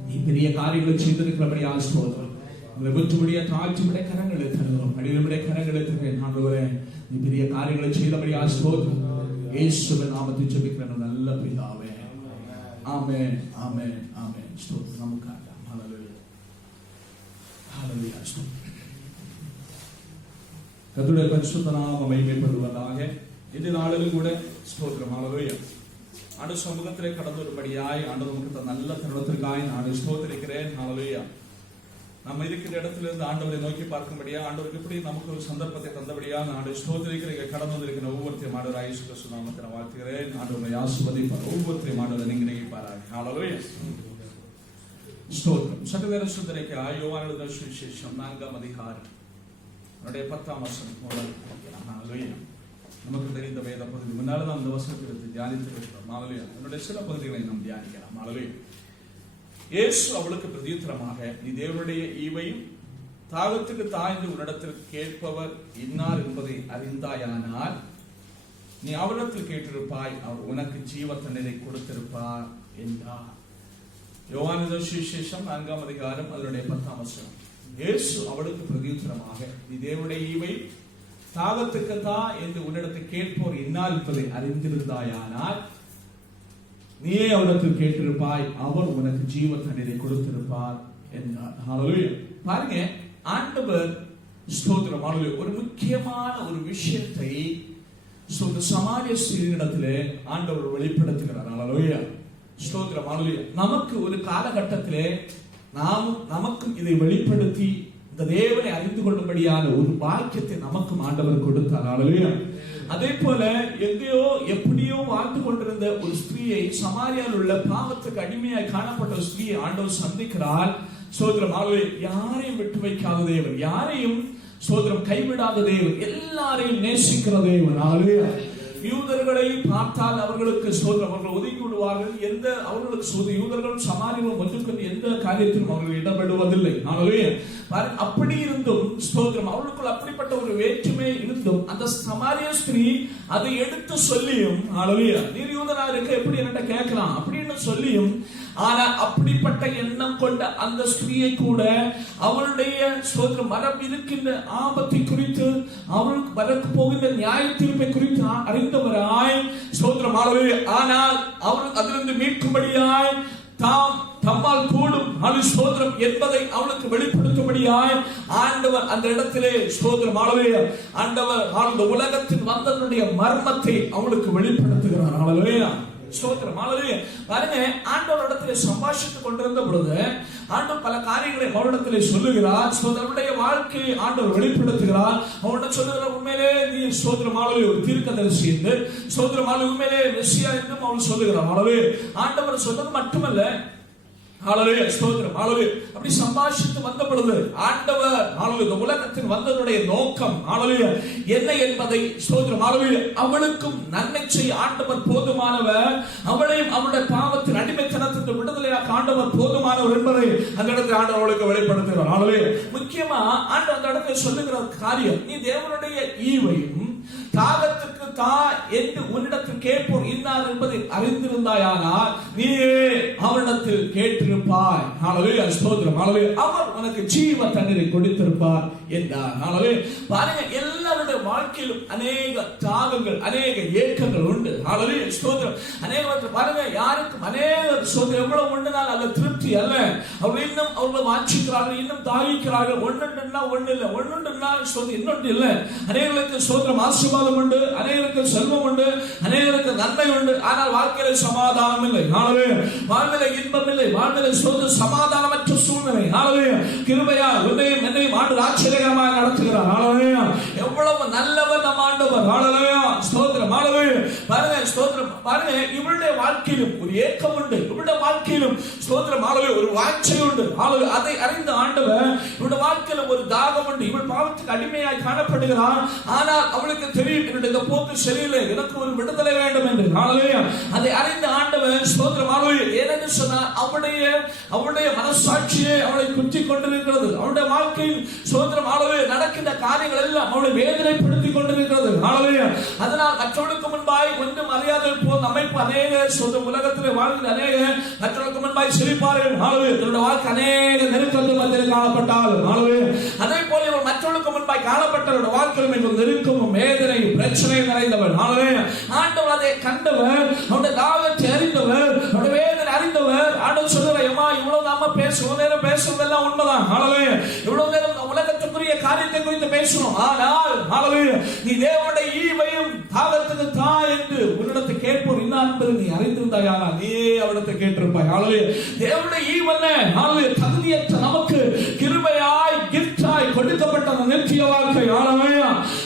நீ பெரிய காரியங்களை செய்திருக்கிறபடியாய் ஸ்தோத்திரம். உங்களை விட்டுவிடிய தாழ்ச்சியுடைய கரங்களை தருகிறோம். அடியுடைய கரங்களை தருகிறேன் ஆண்டவரே. நீ பெரிய காரியங்களை செய்தபடியாய் ஸ்தோத்திரம். இயேசுவின் நாமத்தில் ஜெபிக்கிறேன் நல்ல பிதாவே. ஆமென் ஆமென் ஆமென். ஸ்தோத்திரம். நமக்காக ஹல்லேலூயா ஹல்லேலூயா. கர்த்தருடைய பரிசுத்த நாமம் மகிமைப்படுவதாக. இந்த நாளிலும் கூட ஸ்தோத்திரம். ஹல்லேலூயா. ஆண்டு சமூகத்திலே கடந்து வரும்படியாய் ஆண்டவர் நமக்கு நல்ல தருணத்திற்காய் நான் ஸ்தோத்திரிக்கிறேன். ஹல்லேலூயா. நம்ம இருக்கிற இடத்துல இருந்து ஆண்டவரை நோக்கி பார்க்கும்படியா ஆண்டவருக்கு இப்படி நமக்கு ஒரு சந்தர்ப்பத்தை தந்தபடியா நான் ஸ்தோத்திரிக்கிற கடந்து வந்திருக்கிற ஒவ்வொருத்தையும் ஆண்டவர் இயேசு கிறிஸ்து நாமத்தில் நான் வாழ்த்துகிறேன். ஆண்டவரை ஆசீர்வதிப்பார். ஒவ்வொருத்தையும் ஆண்டவரை நினைப்பாராக. ஹல்லேலூயா ஸ்தோத்திரம். சற்று நேரம் சிந்தனைக்காய் யோவான் எழுதின சுவிசேஷம் 4ஆம் அதிகாரம் 10ஆம் வசனம் முதல் ஹல்லேலூயா. நமக்கு தெரிந்த வேத பகுதி முன்னால நாம் அந்த வசனத்தை தியானித்திருக்கிறோம். ஹல்லேலூயா. என்னுடைய சில பகுதிகளை நாம் தியானிக்கலாம். ஹல்லேலூயா. இயேசு அவளுக்கு பிரதியுத்தரமாக, நீ தேவனுடைய ஈவையும் தாகத்துக்கு தாய்ந்து உன்னிடத்தில் கேட்பவர் இன்னார் என்பதை அறிந்தாயானால் நீ அவரிடத்தில் கேட்டிருப்பாய், அவர் உனக்கு ஜீவ தண்ணீரை கொடுத்திருப்பார் என்றார். யோவான் எழுதின சுவிசேஷம் 4ஆம் அதிகாரம் அதனுடைய 10ஆம் வசனம். இயேசு அவளுக்கு பிரதியுத்தரமாக, நீ தேவனுடைய ஈவை தாகத்துக்கு தா என்று உன்னிடத்தில் கேட்பவர் இன்னார் என்பதை அறிந்திருந்தாயானால் நீயே அவரிடத்தில் கேட்டிருப்பாய், அவர் உனக்கு ஜீவ தண்ணீரை கொடுத்திருப்பார் என்றார். ஹல்லேலூயா. பாருங்க, ஆண்டவர் ஸ்தோத்திரம் ஹல்லேலூயா ஒரு முக்கியமான ஒரு விஷயத்தை சமாரிய ஸ்திரீயிடத்திலே ஆண்டவர் வெளிப்படுத்துகிறார். ஹல்லேலூயா ஸ்தோத்திரம் ஹல்லேலூயா. நமக்கு ஒரு காலகட்டத்திலே நமக்கும் இதை வெளிப்படுத்தி இந்த தேவனை அறிந்து கொள்ளும்படியான ஒரு பாக்கியத்தை நமக்கும் ஆண்டவர் கொடுத்தார். அல்லேலூயா. அதே போல எங்கேயோ எப்படியோ வாழ்ந்து கொண்டிருந்த ஒரு ஸ்திரீயை, சமாரியாவில் உள்ள பாவத்துக்கு அடிமையாய் காணப்பட்ட ஒரு ஸ்திரீயை ஆண்டவர் சந்திக்கிறார். சோதரம், யாரையும் விட்டு வைக்காத தேவன், யாரையும் சோதரம் கைவிடாத தேவன், எல்லாரையும் நேசிக்கிற தேவன். அல்லேலூயா. யூதர்களை பார்த்தால் அவர்களுக்கு சோதரம், அவர்கள் ஒதுக்கி விடுவார்கள். அவர்களுக்கு யூதர்கள் சமாரியம் ஒன்றுக்கு எந்த காரியத்திலும் அவர்கள் இடம்பெறுவதில்லை. அல்லேலூயா. அப்படி இருந்தும் ஸ்தோத்திரம், அவர்களுக்குள் அப்படிப்பட்ட ஒரு வேற்றுமை இருந்தும் அந்த சமாரிய ஸ்திரீ அதை எடுத்து சொல்லியும், அல்லேலூயா, நீர் யூதனா இருக்க எப்படி என்கிட்ட கேட்கலாம் அப்படின்னு சொல்லியும், ஆனா அப்படிப்பட்ட எண்ணம் கொண்ட அந்த ஸ்திரீயை கூட அவளுடைய ஸ்தோத்திரம் மரம் இருக்கின்ற ஆபத்தை குறித்து, அவளுக்கு வரக்கு போகின்ற நியாய தீர்ப்பை குறித்து அறிந்தவராய் ஸ்தோத்திரம், அல்லேலூயா, ஆனால் அவள் அதிலிருந்து மீட்கும்படியாய் தம்மால் கூடும் ஸ்தோத்திரம் என்பதை அவளுக்கு வெளிப்படுத்தும்படியாய் ஆண்டவர் அந்த இடத்திலே ஸ்தோத்திரம், அல்லேலூயா, ஆண்டவர் அந்த உலகத்தின் வந்ததனுடைய மர்மத்தை அவளுக்கு வெளிப்படுத்துகிறார். அல்லேலூயா. ஸ்தோத்திரம், அல்லேலூயா. பாருங்க, ஆண்டவர் இடத்திலே சம்பாஷித்துக் கொண்டிருந்த பொழுது ஆண்டவர் பல காரியங்களை அவரிடத்திலே சொல்லுகிறார். அவருடைய வாழ்க்கையை ஆண்டவர் வெளிப்படுத்துகிறார். அவரிடம் சொல்லுகிறார், உண்மையிலே நீ ஸ்தோத்திரம், அல்லேலூயா, ஒரு தீர்க்கதரிசி என்று, ஸ்தோத்திரம், அல்லேலூயா, உண்மையிலே மெசியா என்றும் அவள் சொல்லுகிறார். அல்லேலூயா. ஆண்டவர் சொன்னது மட்டுமல்ல, அல்லேலூயா, ஸ்தோத்திரம், அல்லேலூயா, அப்படி சம்பாஷித்து வந்த பொழுது ஆண்டவர், அல்லேலூயா, உலகத்தின் வந்ததுடைய நோக்கம், அல்லேலூயா, என்ன என்பதை ஸ்தோத்திரம், அல்லேலூயா, அவளுக்கும் நன்மை செய்ய ஆண்டவர் போதுமானவர், அவளையும் அவளுடைய பாவத்தின் அடிமைத்தனத்தின் விடுதலையாக ஆண்டவர் போதுமானவர் என்பதை அந்த இடத்தில் ஆண்டவர் அவளுக்கு வெளிப்படுத்துகிறார். அல்லேலூயா. முக்கியமா ஆண்டவர் அந்த இடத்தில் சொல்லுகிற காரியம், நீ தேவனுடைய ஈவையும் தாகத்துக்கு தா என்று உன்னிடத்தில் கேட்போர் இன்னார் என்பதை அறிந்திருந்தாயானால் நீயே அவரிடத்தில் கேட்டிருப்பாய். அல்லேலூயா, ஸ்தோத்திரம், அல்லேலூயா, அவர் உனக்கு ஜீவ தண்ணீரை கொடுத்திருப்பார் என்றார். அல்லேலூயா. பாருங்க, எல்லாருடைய வாழ்க்கையிலும் அநேக தாகங்கள், அநேக ஏக்கங்கள் உண்டு. அல்லேலூயா, ஸ்தோத்திரம், அநேக பாருங்க, யாருக்கும் அநேக ஸ்தோத்திரம் எவ்வளவு உண்டுனால் அல்ல திருப்தி அல்ல, அவர்கள் இன்னும் அவர்கள் வாஞ்சிக்கிறார்கள், இன்னும் தாகிக்கிறார்கள். ஒன்றுன்னா ஒண்ணு இல்லை, ஒன்றுன்னா இன்னொன்று இல்லை. அநேகருக்கு ஸ்தோத்திரம் ஆசீர்வாதம் உண்டு, அநேகருக்கு செல்வம் உண்டு, அநேகருக்கு நன்மை உண்டு, ஆனால் வாழ்க்கையில சமாதானம் இல்லை. வாழ்வில இன்பம் இல்லை, வாழ்வில சமாதானமற்ற சூழ்நிலை. கிருபையா உன்னையும் என்னையும் ஆண்டு ஆச்சரியமாக நடத்துகிறார். எவ்வளவு நல்லவர் நம் ஆண்டவர். ஸ்தோத்திரம், பாருங்க, ஸ்தோத்திரம், பாருங்க, இவருடைய வாழ்க்கையிலும் ஒரு ஏக்கம் உண்டு, இவருடைய வாழ்க்கையிலும் ஸ்தோத்திரம், ஒரு வாஞ்சை உண்டு. அதை அறிந்த ஆண்டவர் இவருடைய வாழ்க்கையில ஒரு தாகம் உண்டு. இவள் பாவத்துக்கு அடிமையாய் காணப்படுகிறார், ஆனால் அவளுக்கு தெரியும் என்னுடைய போக்கு சரியில்லை, எனக்கு ஒரு விடுதலை வேண்டும் என்று. அதை அறிந்த ஆண்டவர் ஸ்தோத்திரம், ஏனென்று சொன்னால் அவளுடைய மனசாட்சியை அவளை குத்தி கொண்டிருக்கிறது. அவளுடைய வாழ்க்கையில் ஸ்தோத்திரம், நடக்கின்ற காரியங்கள் எல்லாம் அவளை வேதனைப்படுத்திக் கொண்டிருக்கிறது. அதனால் மற்றவர்களுக்கு முன்பாய் ஒன்றும் அறியாத போல் அமைப்பு அநேக உலகத்திலே வாழ்கிற அநேக மற்றவர்களுக்கு முன்பாய் சிரிப்பார்கள். தன்னுடைய வாழ்க்கை அநேக நெருக்கங்கள் மத்தியில் காணப்பட்டாலும், அதே போல இவள் மற்றவர்களுக்கு முன்பாய் காணப்பட்டவருடைய வாழ்க்கையில் நெருக்கமும் வேதனை பிரச்சனை நிறைந்தவர். ஆண்டவர் அதை கண்டவர், அவருடைய தாகத்தை அறிந்தவர், அவருடைய வேதனை அறிந்தவர். ஆண்டவர் சொல்லுவார், இவ்வளவு நாம பேசுவோம், நேரம் பேசுவதெல்லாம் உண்மைதான். இவ்வளவு நேரம் உலகத்துக்குரிய காரியத்தை குறித்து பேசணும், ஆனால் நீ தேவனுடைய ஈவையும் தாகத்துக்கு தா என்று உன்னிடத்தை கேட்போர் என்ன என்பது நீ அறிந்திருந்தாயானா நீ அவரிடத்தை கேட்டிருப்பாய். தேவனுடைய ஈவல்ல தகுதியற்ற நமக்கு கிருபையாய் கிஃப்டாய் கொடுக்கப்பட்ட நித்திய வாழ்க்கை,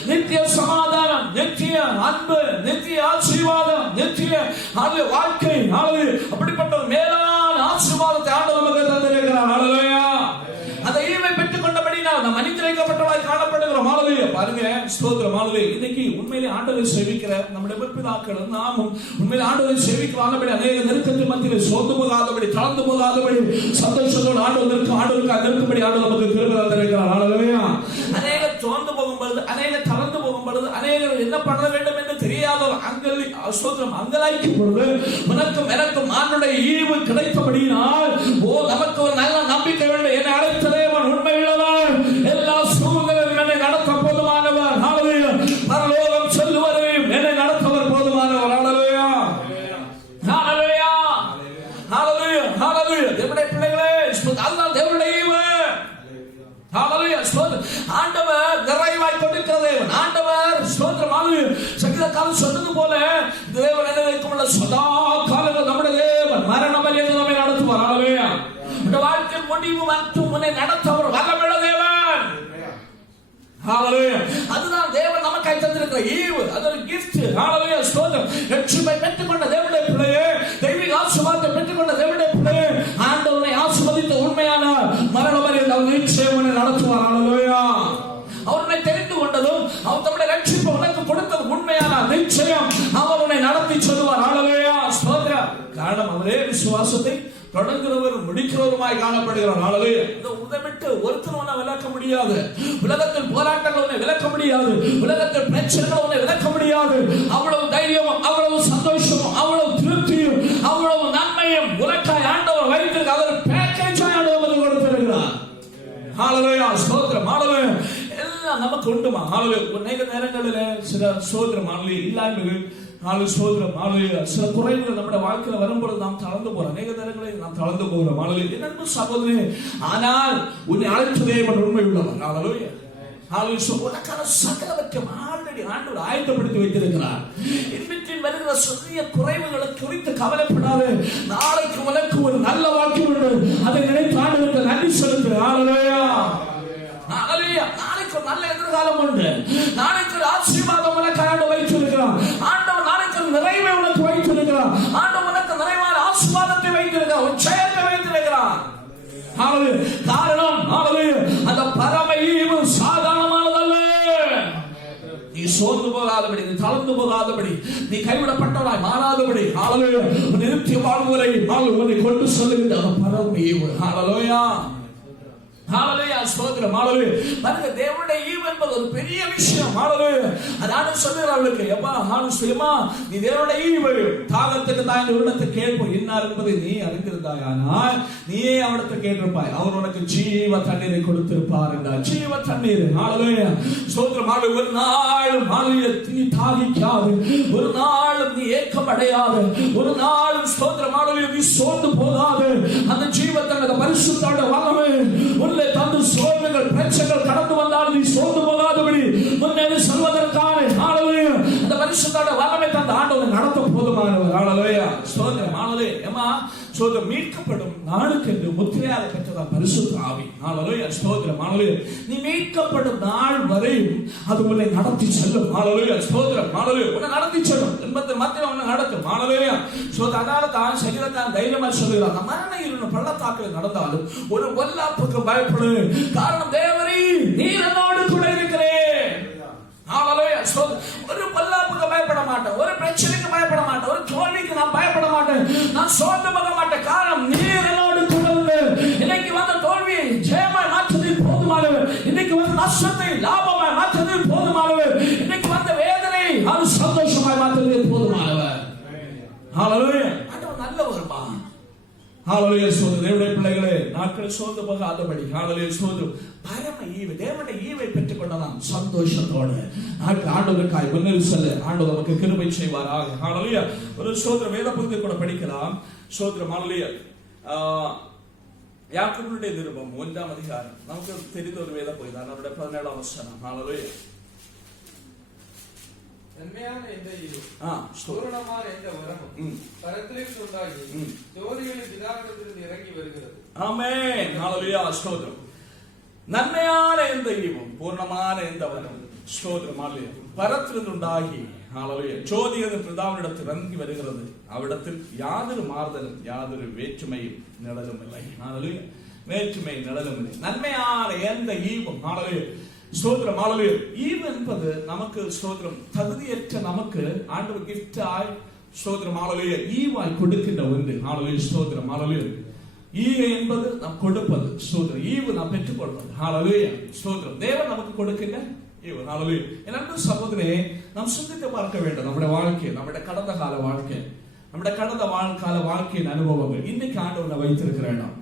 நித்திய சமாதானம், நித்திய அன்பு, நித்திய ஆசீர்வாதம், நித்திய வாழ்க்கை, அப்படிப்பட்ட மேலான ஆசீர்வாதத்தை ஆண்டவர் நமக்கு தந்திருக்கிறார். அதை ஈவை பெற்றுக் கொண்டபடினால் நாம் அனுக்கிரகிக்கப்பட்டவர்களாய் காணப்படுகிறோம். பாருங்க, ஸ்தோத்திரம், இன்னைக்கு உண்மையிலே ஆண்டவரை சேவிக்கிற நம்முடைய பிதாக்கள் நாமும் உண்மையிலே ஆண்டவரை சேவிக்கிறாங்க. அநேக நெருக்கத்தின் மத்தியில் சோர்ந்து போகாதபடி, தளர்ந்து போகாதபடி, சந்தோஷத்தோடு ஆண்டவருக்கு நெருக்கும்படி ஆண்டவர் நமக்கு கிருபை தந்திருக்கிறார். அநேக சோர்ந்து போகும் பொழுது, அநேக தளர்ந்து போகும் பொழுது, அநேகர் என்ன பண்ண வேண்டும் என்று தெரியாதவர் அங்கலாய்க்கும் பொழுது உனக்கும் எனக்கும் ஆண்டவருடைய ஈவு கிடைத்தபடியினால் நமக்கு ஒரு நல்ல நம்பிக்கை வேண்டும். என்னை அழைத்த தேவன் உண்மை உள்ளவர், எல்லா சூழ்நிலையிலும் என்னை நடத்த போதுமானவர். பரலோகம் செல்லுவதையும் என்னை நடத்தவர் போதுமானவர். தேவனுடைய பிள்ளைகளே, அதுதான் தேவனுடைய ஈவு. ஆண்டவர் நிறைவாய் கொடுக்கிற தேவன். ஆண்டவர் சங்கீதக்காரன் சொன்னது போல தேவன் என்ன சதா காலங்கள் நம்முடைய தேவன் மரணம் நம்மை நடத்துவார். வாழ்க்கையில் முடிவு மட்டும் உன்னை நடத்தவர் வல்லமையுள்ள தேவன். ஹalleluya. அதுதான் தேவன் நமக்காய் தந்திருக்கிற ஈவு. அது ஒரு gift. ஹalleluya. ஸ்தோத்திரம். ரட்சிப்பை பெற்றுக்கொண்ட தேவனுடைய பிள்ளையே, தெய்வீக ஆசீர்வாதத்தை பெற்றுக்கொண்ட தேவனுடைய பிள்ளையே, ஆண்டவரை ஆசீர்வதித்த உண்மையான மரணம் வரை அவர் நிச்சயம் உன்னை நடத்துவார். ஹalleluya. அவரை தெரிந்து கொண்டதும் அவர் தம்முடைய ரட்சிப்பை உனக்கு கொடுத்தது உண்மையான நிச்சயம் அவர் உன்னை நடத்தி செல்வார். ஹalleluya. ஸ்தோத்திரம். காரணம் அவரே விசுவாசத்தை தொடங்குறவர் முடிக்கிறவருமாய் காணப்படுகிறார். ஹalleluya. இந்த உதவிட்டு ஒருத்தர் உன்னை விலக்க முடியாது. உலகத்தில் போராட்டங்கள் உன்னை விலக்க முடியாது. உலகத்தில் பிரச்சனைகள் உன்னை விலக்க முடியாது. அவ்வளவு தைரியமும் அவ்வளவு சந்தோஷமும் அவ்வளவு திருப்தியும் அவ்வளவு நன்மையும் உனக்காய் ஆண்டவர் வைத்திருக்க அவர் பேக்கேஜாய் ஆண்டவர் கொடுத்திருக்கிறார். ஹalleluya. ஸ்தோத்திரம். ஹalleluya. எல்லாம் நமக்கு உண்டுமா. ஹalleluya. அநேக நேரங்களிலே சில ஸ்தோத்திரம் ஹalleluya இல்லாமல் சோதரம் சில குறைகள் நம்முடைய வாழ்க்கையில வரும்பொழுது நாம் தளர்ந்து போறோம். அநேக நேரங்களில் நாம் தளர்ந்து போகிறோம். என்ன சகோதரனே, ஆனால் உன்னை அழைத்த தேவன் உண்மை உள்ளவர். ஹalleluya. உனக்கான சகலவற்றையும் ஆல்ரெடி ஆண்டவர் ஆயத்தப்படுத்தி வைத்திருக்கிறார். இன்பின் வருகிற சிறிய குறைவுகளை குறித்து கவலைப்படாது. நாளைக்கு உனக்கு ஒரு நல்ல வாக்கியம் உண்டு. அதை நினைத்து ஆண்டவருக்கு நன்றி செலுத்து. ஹalleluya. ஹalleluya. நாளைக்கு ஒரு நல்ல எதிர்காலம் உண்டு. நாளைக்கு ஒரு ஆசீர்வாதம் உனக்கு ஆண்டவர் வைத்திருக்கிறார். ஆண்டவர் நாளைக்கு ஒரு நிறைவை உனக்கு வைத்திருக்கிறார். ஆண்டவர் உனக்கு நிறைவான ஆசீர்வாதத்தை வைத்திருக்கிறார். ஒரு ஜெயத்தை வைத்திருக்கிறார். ஹalleluya. காரணம் ஹalleluya அந்த பரம ஈவு சாதாரணமானதல்ல. நீ சோர்ந்து போகாதபடி, நீ தளர்ந்து போகாதபடி, நீ கைவிடப்பட்டவனாய் மாறாதபடி ஹalleluya நித்திய வாழ்வுரை உன்னை கொண்டு செல்லுகின்ற பரம ஈவு. ஹalleluya. ஹalleluya. ஸ்தோத்திரம். ஹalleluya. பாருங்க, தேவனுடைய ஈவு என்பது ஒரு பெரிய விஷயம். ஹalleluya. அதான சொல்லுறாளுக்கு எப்பா ஹalleluya நீ தேவனுடைய ஈவு தாகத்துக்கு தான் இந்த உள்ளத்தை கேட்போம் இன்னார் என்பதை நீ அறிந்திருந்தாயானால் நீயே அவனுக்கு கேட்டிருப்பாய். அவர் உனக்கு ஜீவ தண்ணீரை கொடுத்திருப்பார் என்றார். ஜீவ தண்ணீர். ஹalleluya. ஸ்தோத்திரம். ஹalleluya. ஒரு நாளும் ஹalleluya நீ தாகிக்காது, ஒரு நாளும் நீ ஏக்கம் அடையாது, ஒரு நாளும் ஸ்தோத்திரம் ஹalleluya நீ சோர்ந்து போகாது. அந்த ஜீவ தண்ணீர் பரிசுத்தோட வல்லமை உள்ளே தந்து சோர்வுகள் பிரச்சனைகள் கடந்து வந்தால் நீ சோர்ந்து போகாதபடி முன்னேறி செல்வதற்கான ஹalleluya அந்த பரிசுத்தோட வல்லமை தந்து ஆண்டவர் நடத்த போதுமானவர். ஹalleluya. ஸ்தோத்திரம். ஹalleluya. ஏமா ஸ்தோத்திரம். மீட்கப்படும் நாளுக்கு என்று முத்திரையாக பெற்றதா பரிசுத்த ஆவி. ஹalleluya. ஸ்தோத்திரம். ஹalleluya. நீ மீட்கப்படும் நாள் வரையும் அது உன்னை நடத்தி செல்லும். ஹalleluya. ஸ்தோத்திரம். ஹalleluya. உன்னை நடத்தி செல்லும். என்பது மத்தியில் உன்னை நடத்தும். ஹalleluya. ஸ்தோத்திரம். அதனால தான் சரீரத்தான் தைரியமா சொல்லுகிறார். அந்த மரண இருள் பள்ளத்தாக்கில் நடந்தாலும் ஒரு பொல்லாப்புக்கு பயப்படு. காரணம் தேவரே நீர் என்னோடு கூட இருக்கிறேன். ஹalleluya. ஒரு பொல்லாப்புக்கு பயப்பட மாட்டேன், ஒரு பிரச்சனைக்கு பயப்பட மாட்டேன், ஒரு தோல்விக்கு நான் பயப்பட மாட்டேன், நான் சோர்ந்து போக மாட்டேன். காரணம் நீர் என்னோடு கூட இருந்து இன்னைக்கு வந்த தோல்வியை ஜெயமாய் மாற்றுவதில் போதுமானவர். இன்னைக்கு வந்த நஷ்டத்தை லாபமாய் மாற்றுவதில் போதுமானவர். இன்னைக்கு வந்த வேதனை அது சந்தோஷமாய் மாற்றுவதில் போதுமானவர். ஹalleluya. ஆண்டவர் நல்லவர்மா. ஹalleluya. தேவனுடைய பிள்ளைகளே, நாட்கள் சோர்ந்து போகாதபடி ஹalleluya பரம ஈவு தேவனுடைய ஈவை பெற்றுக் கொண்ட நாம் சந்தோஷத்தோடு ஆண்டவருக்காய் முன்னேறி செல்ல ஆண்டவர் நமக்கு கிருபை செய்வாராக. ஹalleluya. ஒரு சோதர வேத பகுதியை கூட படிக்கலாம். சோதரம். ஹalleluya. யாக்கோபுடைய நிருபம் 1ஆம் அதிகாரம் நமக்கு தெரிந்த ஒரு வேத பகுதி தான். அவருடைய 17ஆம் வசனம். ஹalleluya. நன்மையான எந்த ஈவு பூரணமான எந்த வரமும் பரத்திலிருந்து உண்டாகி ஜோதிகளின் பிதாவிடத்திலிருந்து இறங்கி வருகிறது. ஆமென். ஹalleluya. ஸ்தோத்திரம். நன்மையான எந்த ஈவும் பூர்ணமான எந்த வரமும் ஸ்தோத்திரம். ஹalleluya. பரத்திலிருந்து உண்டாகி ஹalleluya ஜோதிகளின் பிதாவிடத்தில் இறங்கி வருகிறது. அவ்விடத்தில் யாதொரு மாறுதலும் யாதொரு வேற்றுமையும் நிழலும் இல்லை. ஹalleluya. வேற்றுமை நிழலும் இல்லை. நன்மையான எந்த ஈவும் ஹalleluya ஸ்தோத்திரம். ஹalleluya. ஈவு என்பது நமக்கு ஸ்தோத்திரம் தகுதியற்ற நமக்கு ஆண்டவர் கிஃப்டாய் ஸ்தோத்திரம் ஹalleluya ஈவாய் கொடுக்கின்ற ஒன்று. ஹalleluya. ஸ்தோத்திரம். ஹalleluya. ஈவு என்பது நாம் கொடுப்பது. ஸ்தோத்திரம். ஈவு நாம் பெற்றுக் கொள்வது. ஹalleluya. ஸ்தோத்திரம். தேவன் நமக்கு கொடுக்கின்ற ஈவு. ஹalleluya. என்னென்ன சகோதரனே, நாம் சிந்தித்து பார்க்க வேண்டும். நம்முடைய வாழ்க்கை, நம்முடைய கடந்த கால வாழ்க்கை, நம்முடைய கடந்த கால வாழ்க்கையின் அனுபவங்கள் இன்னைக்கு ஆண்டவர் வைத்திருக்கிற இடம்.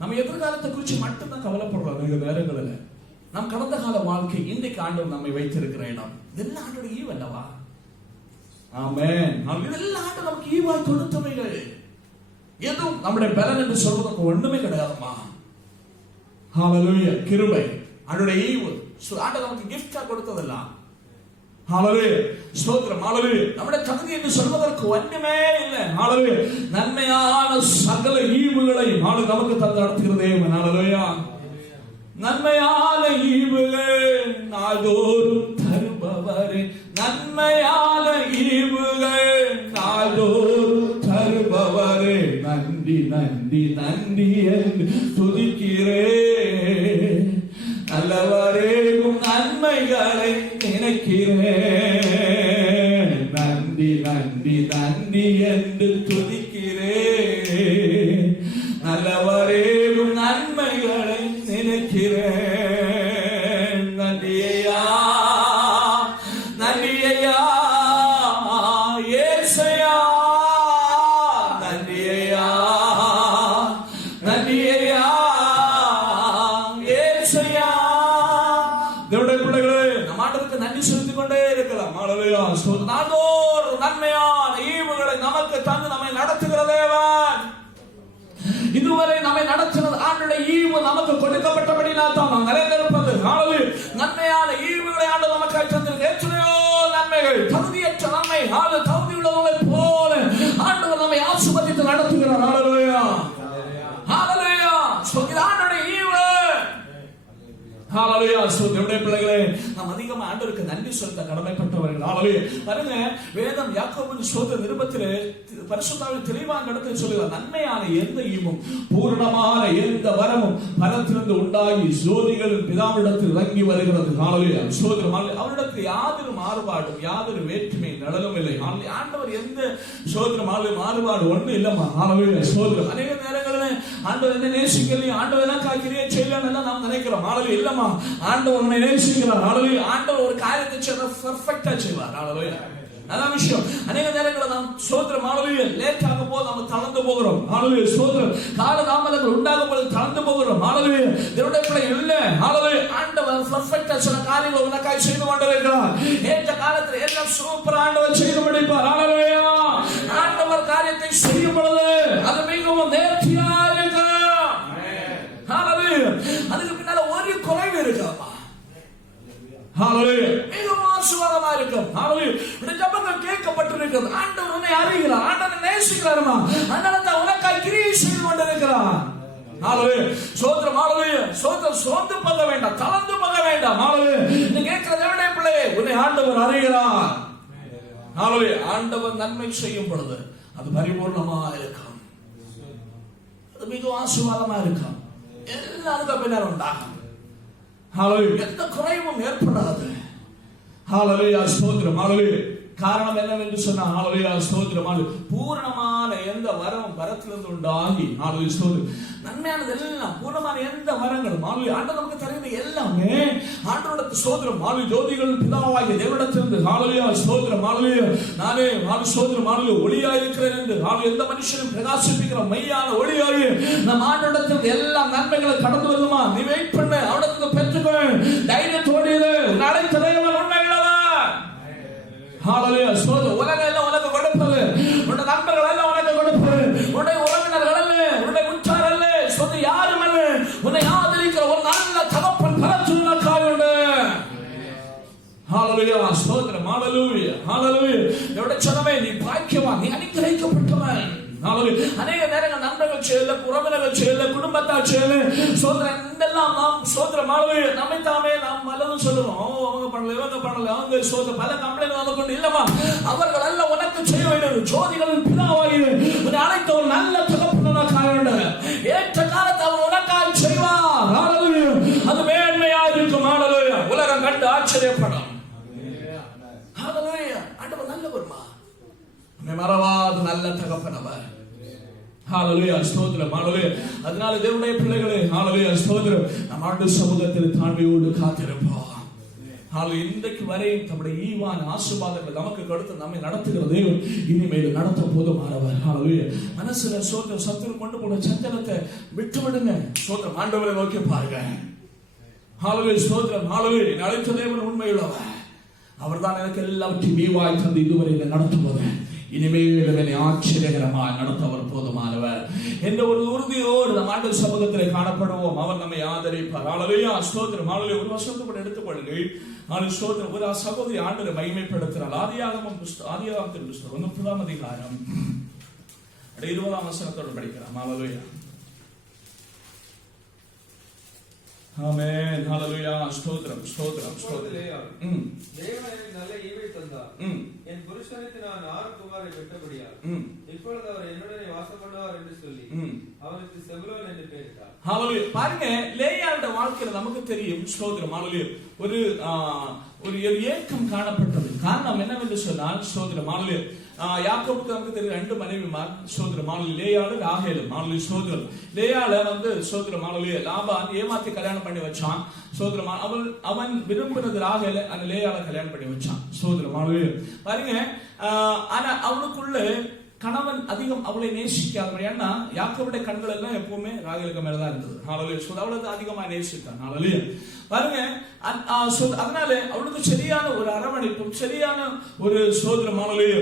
நம்ம எதிர்காலத்தை குறித்து மட்டும்தான் கவலைப்படுறோம். மிக நேரங்களில் நம் கடந்த கால வாழ்க்கை இன்றைக்கு ஆண்டவர் நம்மை வைத்திருக்கிற இடம் இதெல்லாம் ஆண்டோட ஈவு அல்லவா? ஆமென். இதெல்லாம் ஆண்டவர் நமக்கு ஈவாய் கொடுத்தவைகள். எதுவும் நம்முடைய பலன் என்று சொல்வதற்கு ஒண்ணுமே கிடையாதுமா. ஹalleluya. கிருபை ஆண்டோட ஈவு. ஆண்டவர் நமக்கு கிஃப்டா கொடுத்ததெல்லாம். ஹalleluya ஸ்தோத்திரம் ஹalleluya நம்முடைய தகுதி என்று சொல்வதற்கு ஒண்ணுமே இல்லை ஹalleluya நன்மையான சகல ஈவுகளை ஹalleluya நமக்கு தந்து நடத்துகிற தேவன் ஹalleluya நன்மையான ஈவுகள் நாள்தோறும் தருபவரே நன்மையான ஈவுகள் நாள்தோறும் தருபவரே நன்றி நன்றி நன்றி என்று துதிக்கிறேன் நல்லவரேகும் நன்மைகளை நினைக்கிறேன் நன்றி நன்றி நன்றி என்று துதிக்கிறேன் நல்லவரேகும் நன்மைகளை நினைக்கிறேன் நன்றியா நன்றியா ஏசையா நன்றியா நன்றியா ஏசையா தேவனுடைய பிள்ளைகளே நம் ஆண்டவருக்கு நன்றி செலுத்திக் கொண்டே இருக்கலாம் ஹalleluya நாள்தோறும் நன்மையான ஈவுகளை நமக்கு தந்து நம்மை நடத்துகிற தேவன் இதுவரை நம்மை நடத்தினது ஆண்டுடைய ஈவு நமக்கு கொடுக்கப்பட்டபடினால் தான் நாம் நிறைந்திருப்பது ஹalleluya நன்மையான ஈவுகளை ஆண்டு நமக்கு தந்திருக்கிற எத்தனையோ நன்மைகள் தகுதியற்ற நன்மை தகுதி உள்ளவர்களை போல ஆண்டவர் நம்மை ஆசீர்வதித்து நடத்துகிறார் ஹalleluya ஹalleluya ஆண்டுடைய ஈவு ஹalleluya தேவனுடைய பிள்ளைகளே நாம் அதிகமா ஆண்டவருக்கு நன்றி செலுத்த கடமைப்பட்டவர்கள் ஹalleluya பாருங்க வேதம் யாக்கோபின் சோதர நிருபத்திலே பரிசுத்தாவின் தெளிவான இடத்தில் சொல்லுகிறார் நன்மையான எந்த ஈவும் பூரணமான எந்த வரமும் பரத்திலிருந்து உண்டாகி ஜோதிகளின் பிதாவிடத்தில் இறங்கி வருகிறது ஹalleluya சோதரம் அவரிடத்தில் யாதொரு மாறுபாடும் யாதொரு வேற்றுமை நடலும் இல்லை ஹalleluya ஆண்டவர் எந்த சோதரம் மாறுபாடு ஒண்ணு இல்லம்மா ஹalleluya சோதரம் அநேக நேரங்களில் ஆண்டவர் என்ன நேசிக்கலையே ஆண்டவர் என்ன காக்கிறியே செய்யலன்னு நாம் நினைக்கிறோம் ஹalleluya இல்லம்மா ஆண்டவர் உன்னை நேசிக்கிறார் ஹalleluya ஆண்டவர் ஒரு காரியத்தை செய்ய பெர்ஃபெக்ட்டா செய்வார் ஹalleluya அதான் விஷயம் அநேக நேரங்களில் நாம் சோதரம் ஹalleluya லேட் ஆகும் போது நாம் தளர்ந்து போகிறோம் ஹalleluya சோதரம் கால தாமதங்கள் உண்டாகும் போது தளர்ந்து போகிறோம் ஹalleluya தேவனுடைய பிள்ளைகள் இல்ல ஹalleluya ஆண்டவர் பெர்ஃபெக்ட்டா சில காரியங்களை உனக்காய் செய்து கொண்டிருக்கிறார் ஏற்ற காலத்தில் எல்லாம் சூப்பர் ஆண்டவர் செய்து முடிப்பார் ஹalleluya ஆண்டவர் காரியத்தை செய்யும் பொழுது அது மிகவும் நேர்த்தியா இருக்கும் ஹalleluya அதுக்கு பின்னால ஒரு குறைவு இருக்காமா ஹalleluya மிகவும் ஆசீர்வாதமா இருக்கும் ஹalleluya இந்த ஜெபங்கள் கேட்கப்பட்டிருக்கிறது ஆண்டவர் உன்னை அறிகிறார் ஆண்டவர் நேசிக்கிறார்மா அதனால தான் உனக்காய் கிரியை செய்து கொண்டிருக்கிறார் ஹalleluya சோதரம் ஹalleluya சோதரம் சோர்ந்து போக வேண்டாம் தளர்ந்து போக வேண்டாம் ஹalleluya நீ கேட்கிற தேவனுடைய பிள்ளையே உன்னை ஆண்டவர் அறிகிறார் ஹalleluya ஆண்டவர் நன்மை செய்யும் பொழுது அது பரிபூர்ணமா இருக்கும் அது மிகவும் ஆசீர்வாதமா இருக்கும் எல்லாருக்கும் பின்னர் உண்டாகும் ஹalleluya எந்த குறைவும் ஏற்படாது ஹalleluya ஸ்தோத்திரம் ஹalleluya காரணம் என்னவென்று சொன்னா ஹalleluya ஸ்தோத்திரம் பூரணமான எந்த வரமும் வரத்திலிருந்து உண்டாகி ஹalleluya ஸ்தோத்திரம் நன்மையானது எல்லாம் பூரணமான எந்த வரங்களும் ஹalleluya ஆண்டவர் நமக்கு தருவது எல்லாமே ஆண்டவருடைய ஸ்தோத்திரம் ஹalleluya ஜோதிகள் பிதாவாகிய தேவனிடத்திலிருந்து ஹalleluya ஸ்தோத்திரம் ஹalleluya நானே ஹalleluya ஸ்தோத்திரம் ஹalleluya ஒளியாய் இருக்கிறேன் என்று ஹalleluya எந்த மனுஷனும் பிரகாசிப்பிக்கிற மெய்யான ஒளியாய் நம் ஆண்டவரிடத்திலிருந்து எல்லா நன்மைகளும் கடந்து வருமா நீ வெயிட் பண்ணு அவரிடத்திலிருந்து பெற்றுக்கொள் தைரியத்தோடு இரு உன் அழைத்த தேவன் உண்மையுள்ளவர் ஹalleluya ஸ்தோத்திரம் உலகம் எல்லாம் உனக்கு கொடுப்பது உன்னுடைய நண்பர்கள் எல்லாம் உனக்கு கொடுப்பது உன்னுடைய உறவினர்கள் அல்ல உன்னுடைய உற்றார் அல்ல சொந்த யாரும் அல்ல உன்னை ஆதரிக்கிற ஒரு நல்ல தகப்பன் பரத்துவனாய் உண்டு ஹalleluya ஸ்தோத்திரம் ஹalleluya ஹalleluya என்னுடைய சனமே நீ பாக்கியவான் நீ அனுகிரகிக்கப்பட்டவன் ஹalleluya அநேக நேரங்கள் நண்பர்கள் செய்யல உறவினர்கள் செய்யல குடும்பத்தார் செய்யல சோதரன் இதெல்லாம் நாம் சோதரம் ஹalleluya நம்மை தாமே நாம் மலரும் சொல்லுவோம் அவங்க பண்ணல இவங்க பண்ணல அவங்க சோதர பல கம்ப்ளைண்ட் நமக்கு கொண்டு இல்லமா அவர்கள் எல்லாம் உனக்கு செய்ய வேண்டும் ஜோதிகளின் பிதாவாகிய உன்னை அழைத்த ஒரு நல்ல தகப்பனாக வேண்டும் ஏற்ற காலத்தில் அவர் உனக்காக செய்வார் ஹalleluya அது மேன்மையா இருக்கும் ஹalleluya உலகம் கண்டு ஆச்சரியப்படும் ஹalleluya ஆண்டவர் நல்லவர்மா நம்மை மறவாத நல்ல தகப்பனவர் ஹalleluya ஸ்தோத்திரம் ஹalleluya அதனால தேவனுடைய பிள்ளைகளே ஹalleluya ஸ்தோத்திரம் நம் ஆண்டு சமூகத்தில் தாழ்மையோடு காத்திருப்போம் ஹalleluya இன்றைக்கு வரை நம்முடைய ஈவான் ஆசீர்வாதங்கள் நமக்கு கொடுத்து நம்மை நடத்துகிற தேவன் இனிமேல் நடத்த போதுமானவர் ஹalleluya மனசுல ஸ்தோத்திரம் சத்துரு கொண்டு போன சஞ்சலத்தை விட்டு விடுங்க ஸ்தோத்திரம் ஆண்டவரை நோக்கி பாருங்க ஹalleluya ஸ்தோத்திரம் ஹalleluya அழைத்த தேவன் உண்மையுள்ளவர் அவர்தான் எனக்கு எல்லாவற்றையும் ஈவாய் தந்து இதுவரை நடத்துவார் இனிமேலும் என்னை ஆச்சரியகரமாக நடத்தவர் போதுமானவர் என்ற ஒரு உறுதியோடு நம் ஆண்டவர் சமூகத்தில் காணப்படுவோம். அவர் நம்மை ஆதரிப்பார். ஹல்லேலூயா, ஸ்தோத்திரம். ஹல்லேலூயா. ஒரு வசனத்தை எடுத்துக்கொள்ளுங்கள். ஸ்தோத்திரம். ஒரு சகோதரி ஆண்டவரை மகிமைப்படுத்துகிறார். ஆதியாகமத்தின் புஸ்தகம் 30ஆம் அதிகாரம் 20ஆம் வசனத்தோடு படிக்கலாம். ஹல்லேலூயா. ஆமென். ஹல்லேலூயா. ஸ்தோத்திரம், ஸ்தோத்திரம், ஸ்தோத்திரம். தேவன் எனக்கு நல்ல ஈவை தந்தார். என் புருஷனுக்கு நான் 6 குமாரை பெற்றபடியால் இப்பொழுது அவர் என்னுடனே வாசம் பண்ணுவார் என்று சொல்லி அவனுக்கு செபுலோன் என்று பெயரிட்டார். ஹல்லேலூயா. பாருங்க, லேயாளுடைய வாழ்க்கையில நமக்கு தெரியும். ஸ்தோத்திரம். ஹல்லேலூயா. ஒரு ஏக்கம் காணப்பட்டது. காரணம் என்னவென்று சொன்னால், ஸ்தோத்திரம். ஹல்லேலூயா. யாக்கோபுக்கு நமக்கு தெரியும் 2 மனைவிமார். ஸ்தோத்திரம். ஹல்லேலூயா. லேயாளு, ராகேலு. ஹல்லேலூயா. ஸ்தோத்திரம். லேயாளை ஸ்தோத்திரம். ஹல்லேலூயா. லாபான் ஏமாத்தி கல்யாணம் பண்ணி வச்சான். ஸ்தோத்திரம். அவன் விரும்பினது ராகேலை, அந்த லேயாளை கல்யாணம் பண்ணி வச்சான். ஸ்தோத்திரம். ஹல்லேலூயா. பாருங்க, ஆனா அவனுக்குள்ள கணவன் அதிகம் அவளை நேசிக்காத. ஏன்னா யாக்கோபுடைய கண்கள் எல்லாம் எப்பவுமே ராகேலுக்கு மேலதான் இருந்தது. ஹல்லேலூயா. அவளை அதிகமா நேசித்தான். ஹல்லேலூயா. பாருங்க, அதனால அவளுக்கு சரியான ஒரு அரவணைப்பும் சரியான ஒரு ஸ்தோத்திரம். ஹல்லேலூயா.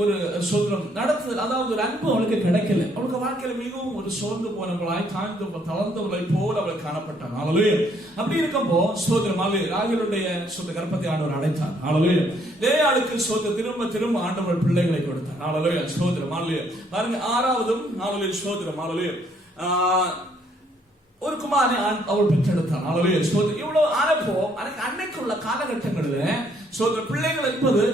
ஒரு ஸ்தோத்திரம் நடத்துதல், அதாவது ஒரு அன்பு அவளுக்கு கிடைக்கல. அவளுக்கு வாழ்க்கையில மிகவும் ஒரு சோர்ந்து போனவளாய் தளர்ந்தவளை போல் அவள் காணப்பட்டான். ஹல்லேலூயா. அப்படி இருக்கப்போ ஸ்தோத்திரம். ஹல்லேலூயா. ராகேலுடைய கர்ப்பத்தை ஆண்டவர் அடைத்தார். ஹல்லேலூயா. லேயாளுக்கு ஸ்தோத்திரம் திரும்ப ஆண்டவர் பிள்ளைகளை கொடுத்தார். ஹல்லேலூயா. ஸ்தோத்திரம். ஹல்லேலூயா. பாருங்க, 6ஆவதும் ஹல்லேலூயா. ஸ்தோத்திரம். ஹல்லேலூயா. ஒரு குமாரனை அவள் பெற்றெடுத்தாள். ஹல்லேலூயா. ஸ்தோத்திரம். இவ்வளவு ஆனப்போ அன்னைக்குள்ள காலகட்டங்களில் பிள்ளைகள் என்பது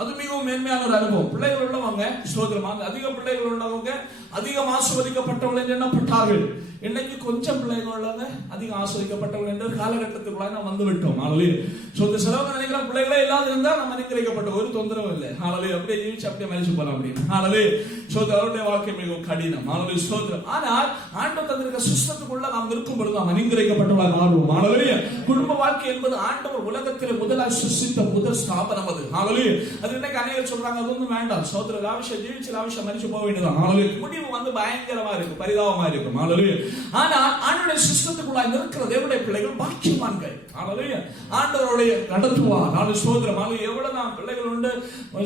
அது மிகவும் மேன்மையான ஒரு அனுபவம். பிள்ளைகள் உள்ளவங்க ஸ்தோத்திரம். அதிக பிள்ளைகள் உள்ளவங்க அதிகம் ஆஸ்வதிக்கப்பட்டவர்கள் எண்ணப்பட்டார்கள். இன்னைக்கு கொஞ்சம் பிள்ளைகள் உள்ளவங்க அதிகம் ஆஸ்வதிக்கப்பட்டவர்கள் என்ற காலகட்டத்துக்குள்ள நாம் வந்து விட்டோம். ஹல்லேலூயா. சிலவங்க நினைக்கிற பிள்ளைகளே இல்லாத இருந்தா நம்ம அனுக்கிரகிக்கப்பட்ட ஒரு தொந்தரவு இல்லை. ஹல்லேலூயா. அப்படியே ஜீவிச்சு அப்படியே மரிச்சு போலாம் அப்படின்னு. ஹல்லேலூயா. அவருடைய வாழ்க்கை மிகவும் கடினம். ஹல்லேலூயா. ஸ்தோத்திரம். ஆனால் ஆண்டவர் தந்திருக்க சிஸ்டத்துக்குள்ள நாம் இருக்கும் பொழுது நாம் அனுக்கிரகிக்கப்பட்டவர்களாக மாறுவோம். ஹல்லேலூயா. குடும்ப வாழ்க்கை என்பது ஆண்டவர் உலகத்தில் முதலாக சிருஷ்டித்த முதல் ஸ்தாபனம் அது. ஹல்லேலூயா. அது இன்னைக்கு அநேகர் சொல்றாங்க அது ஒன்றும் வேண்டாம். ஸ்தோத்திரம். ஆവശ്யம் ஜீவிச்சு ஆവശ്யம் மரிச்சு போக வேண்டியதான். ஹல்லேலூயா. முடிவு பயங்கரமா இருக்கும், பரிதாபமா இருக்கும். ஹல்லேலூயா. ஆனால் ஆண்டவருடைய சிஸ்டத்துக்குள்ள இருக்கிற தேவனுடைய பிள்ளைகள் பாக்கியவான்கள். ஹல்லேலூயா. ஆண்டவருடைய நடத்துவார். ஹல்லேலூயா. ஸ்தோத்திரம். ஹல்லேலூயா. எவ்வளவு நாம் பிள்ளைகள் உண்டு.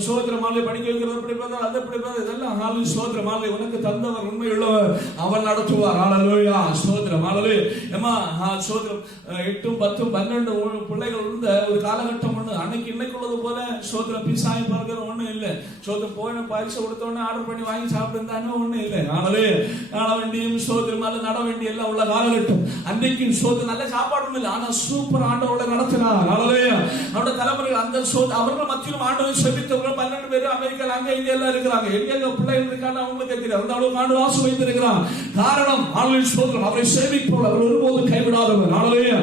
ஸ்தோத்திரம். ஹல்லேலூயா. படிக்க வைக்கிறது படிப்பது அது படிப்பது இதெல்லாம் ஹல்லேலூயா. ஸ்தோத்திரம். ஹல்லேலூயா. உனக்கு தந்தவர் உண்மை உள்ளவர், அவர் நடத்துவார். ஹல்லேலூயா. ஸ்தோத்திரம். ஹல்லேலூயா. ஏமா ஸ்தோத்திரம். 8, 10, 12 பிள்ளைகள் இருந்த ஒரு காலகட்டம் ஒண்ணு. அன்னைக்கு இன்னைக்கு உள்ளது போல ஸ்தோத்திரம் பீசாய் பர்கர் ஒண்ணும் இல்ல. ஸ்தோத்திரம். போன பரிசு கொடுத்தோடனே ஆர்டர் பண்ணி வாங்கி சாப்பிட்டு ஒண்ணு இல்ல. ஹல்லேலூயா. நட வேண்டியும் ஸ்தோத்திரம் நட வேண்டிய எல்லாம் உள்ள காலகட்டம். அன்னைக்கு ஸ்தோத்திரம் நல்ல சாப்பாடு ஒண்ணு இல்லை. ஆனா சூப்பர் ஆண்டவரோட நடத்தினார். ஹல்லேலூயா. அவருடைய தலைமுறைகள் அந்த அவர்கள் மத்தியிலும் ஆண்டவரை செபித்தவர்கள் 12 பேர் அமெரிக்கால அங்க இங்க எல்லாம் இருக்கிறாங்க. எங்க பிள்ளைகள் இருக்கான்னு அவங்களுக்கு தெரியாது. அந்த அளவுக்கு ஆண்டவர் ஆசை வைத்திருக்கிறார். காரணம் ஹல்லேலூயா. ஸ்தோத்திரம். அவரை சேவிப்போம். அவர் ஒருபோதும் கைவிடாதவர். ஹல்லேலூயா.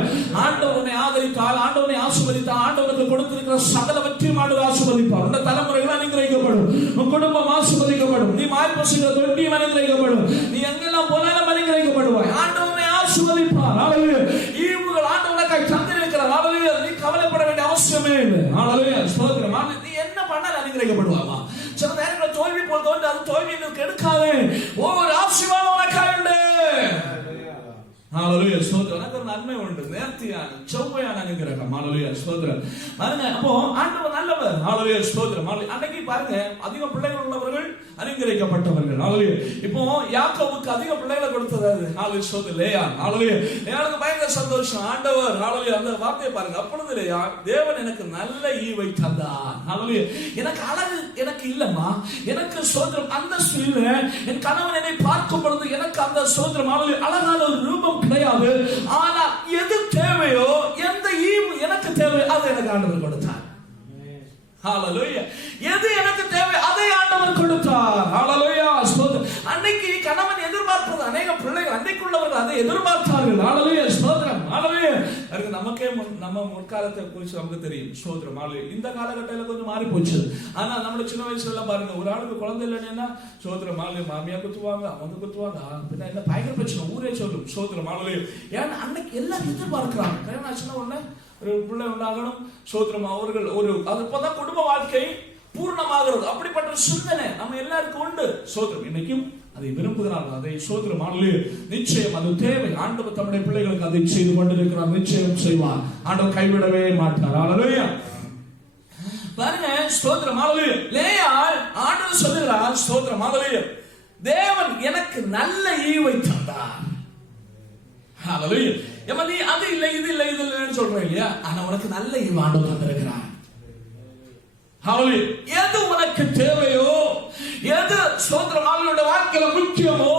ஆண்டவரை ஆதரித்தால், ஆண்டவரை ஆசீர்வதித்தால், ஆண்டவருக்கு கொடுத்திருக்கிற சகலவற்றையும் ஆண்டவர் ஆசீர்வதிப்பார். உங்க தலைமுறைகள் அனுக்கிரகிக்கப்படும். உன் குடும்பம் ஆசீர்வதிக்கப்படும். நீ மாய்ப்பசுகிற தொட்டியும் அனுக்கிரகிக்கப்படும். நீ எங்கெல்லாம் போனாலும் அனுக்கிரகிக்கப்படுவாய். ஆண்டவரை ஆசீர்வதிப்பார். ஹல்லேலூயா. ஈவுகள் ஆண்டவருக்காக தந்திருக்கிறார். ஹல்லேலூயா. நீ கவலைப்பட வேண்டிய அவசியமே இல்லை. ஹல்லேலூயா. ஸ்தோத்திரம். நீ என்ன பண்ணாலும் அனுக்கிரகிக்கப்படுவாமா? சில நேரங்களில் தோல்வி போல் தோன்று அது தோல்வி எடுக்காது. ஒவ்வொரு ஆசீர்வாதம் உனக்காக உண்டு. ஹல்லேலூயா. ஸ்தோத்திரம். எனக்கு ஒரு நன்மை உண்டு. நேர்த்தியான செவ்வையான அனுக்கிரகம். ஹல்லேலூயா. ஸ்தோத்திரம். பாருங்க, அப்போ ஆண்டவர் நல்லவர். ஹல்லேலூயா. ஸ்தோத்திரம். அன்னைக்கு பாருங்க, அதிக பிள்ளைகள் உள்ளவர்கள் அனுக்கிரகிக்கப்பட்டவர்கள். ஹல்லேலூயா. இப்போ யாக்கோபுக்கு அதிக பிள்ளைகளை கொடுத்தது ஹல்லேலூயா. ஸ்தோத்திரம். லேயா. ஹல்லேலூயா. லேயாளுக்கு பயங்கர சந்தோஷம். ஆண்டவர் ஹல்லேலூயா. அந்த வார்த்தையை பாருங்க. அப்பொழுது லேயா, தேவன் எனக்கு நல்ல ஈவை தந்தார். ஹல்லேலூயா. எனக்கு அழகு எனக்கு இல்லம்மா, எனக்கு ஸ்தோத்திரம் அந்தஸ்து இல்ல. என் கணவன் என்னை பார்க்கும் பொழுது எனக்கு அந்த ஸ்தோத்திரம் அழகான ஒரு ரூபம் கிடையாது. ஆனா எது தேவையோ, எந்த ஈவு எனக்கு தேவை அதை எனக்கு ஆண்டவர் கொடுத்தார். ஹல்லேலூயா. எது எனக்கு தேவை அதை ஆண்டவர் கொடுத்தார். ஹல்லேலூயா. ஸ்தோத்திரம். அன்னைக்கு கணவன் எதிர்பார்ப்பது அநேக பிள்ளைகள் அன்னைக்குள்ளவர்கள் அதை எதிர்பார்த்தார்கள். ஹல்லேலூயா. ஸ்தோத்திரம். ஹல்லேலூயா. நமக்கே நம்ம முற்காலத்தை குறித்து நமக்கு தெரியும். ஸ்தோத்திரம். ஹல்லேலூயா. இந்த காலகட்டத்தில் கொஞ்சம் மாறி போச்சு. ஆனா நம்மள சின்ன வயசுல பாருங்க, ஒரு ஆளுக்கு குழந்தை இல்லைன்னா ஸ்தோத்திரம். ஹல்லேலூயா. மாமியா குத்துவாங்க, அவங்க குத்துவாங்க, பின்ன என்ன பயங்கர பிரச்சனை ஊரே சொல்லும். ஸ்தோத்திரம். ஹல்லேலூயா. ஏன்னா அன்னைக்கு எல்லாரும் எதிர்பார்க்கிறாங்க. கல்யாணம் ஆச்சுன்னா உடனே ஒரு பிள்ளை உண்டாகணும். ஸ்தோத்திரம். அவர்கள் ஒரு அது இப்பதான் குடும்ப வாழ்க்கை பூர்ணமாகிறது. அப்படிப்பட்ட சிந்தனை நம்ம எல்லாருக்கும் உண்டு. ஸ்தோத்திரம். இன்னைக்கும் அதை விரும்புகிறார்கள். அதை ஸ்தோத்திரம். ஹல்லேலூயா. நிச்சயம் அது தேவை. ஆண்டவர் தம்முடைய பிள்ளைகளுக்கு அதை செய்து கொண்டிருக்கிறார். நிச்சயம் செய்வார். ஆண்டவர் கைவிடவே மாட்டார். ஹல்லேலூயா. பாருங்க, ஸ்தோத்திரம் ஹalleluya. லேயாள் ஆண்டவர் சொல்லுகிறார், ஸ்தோத்திரம் ஹalleluya, தேவன் எனக்கு நல்ல ஈவை தந்தார். ஹalleluya. நீ அது இல்லை இது இல்லை இது இல்லைன்னு சொல்றேன் இல்லையா, ஆனா உனக்கு நல்ல ஈவு ஆண்டவர் தந்திருக்கிறார். ஹalleluya. எது உனக்கு தேவையோ, எது ஸ்தோத்திரம் ஆண்டவருடைய வாழ்க்கையில முக்கியமோ,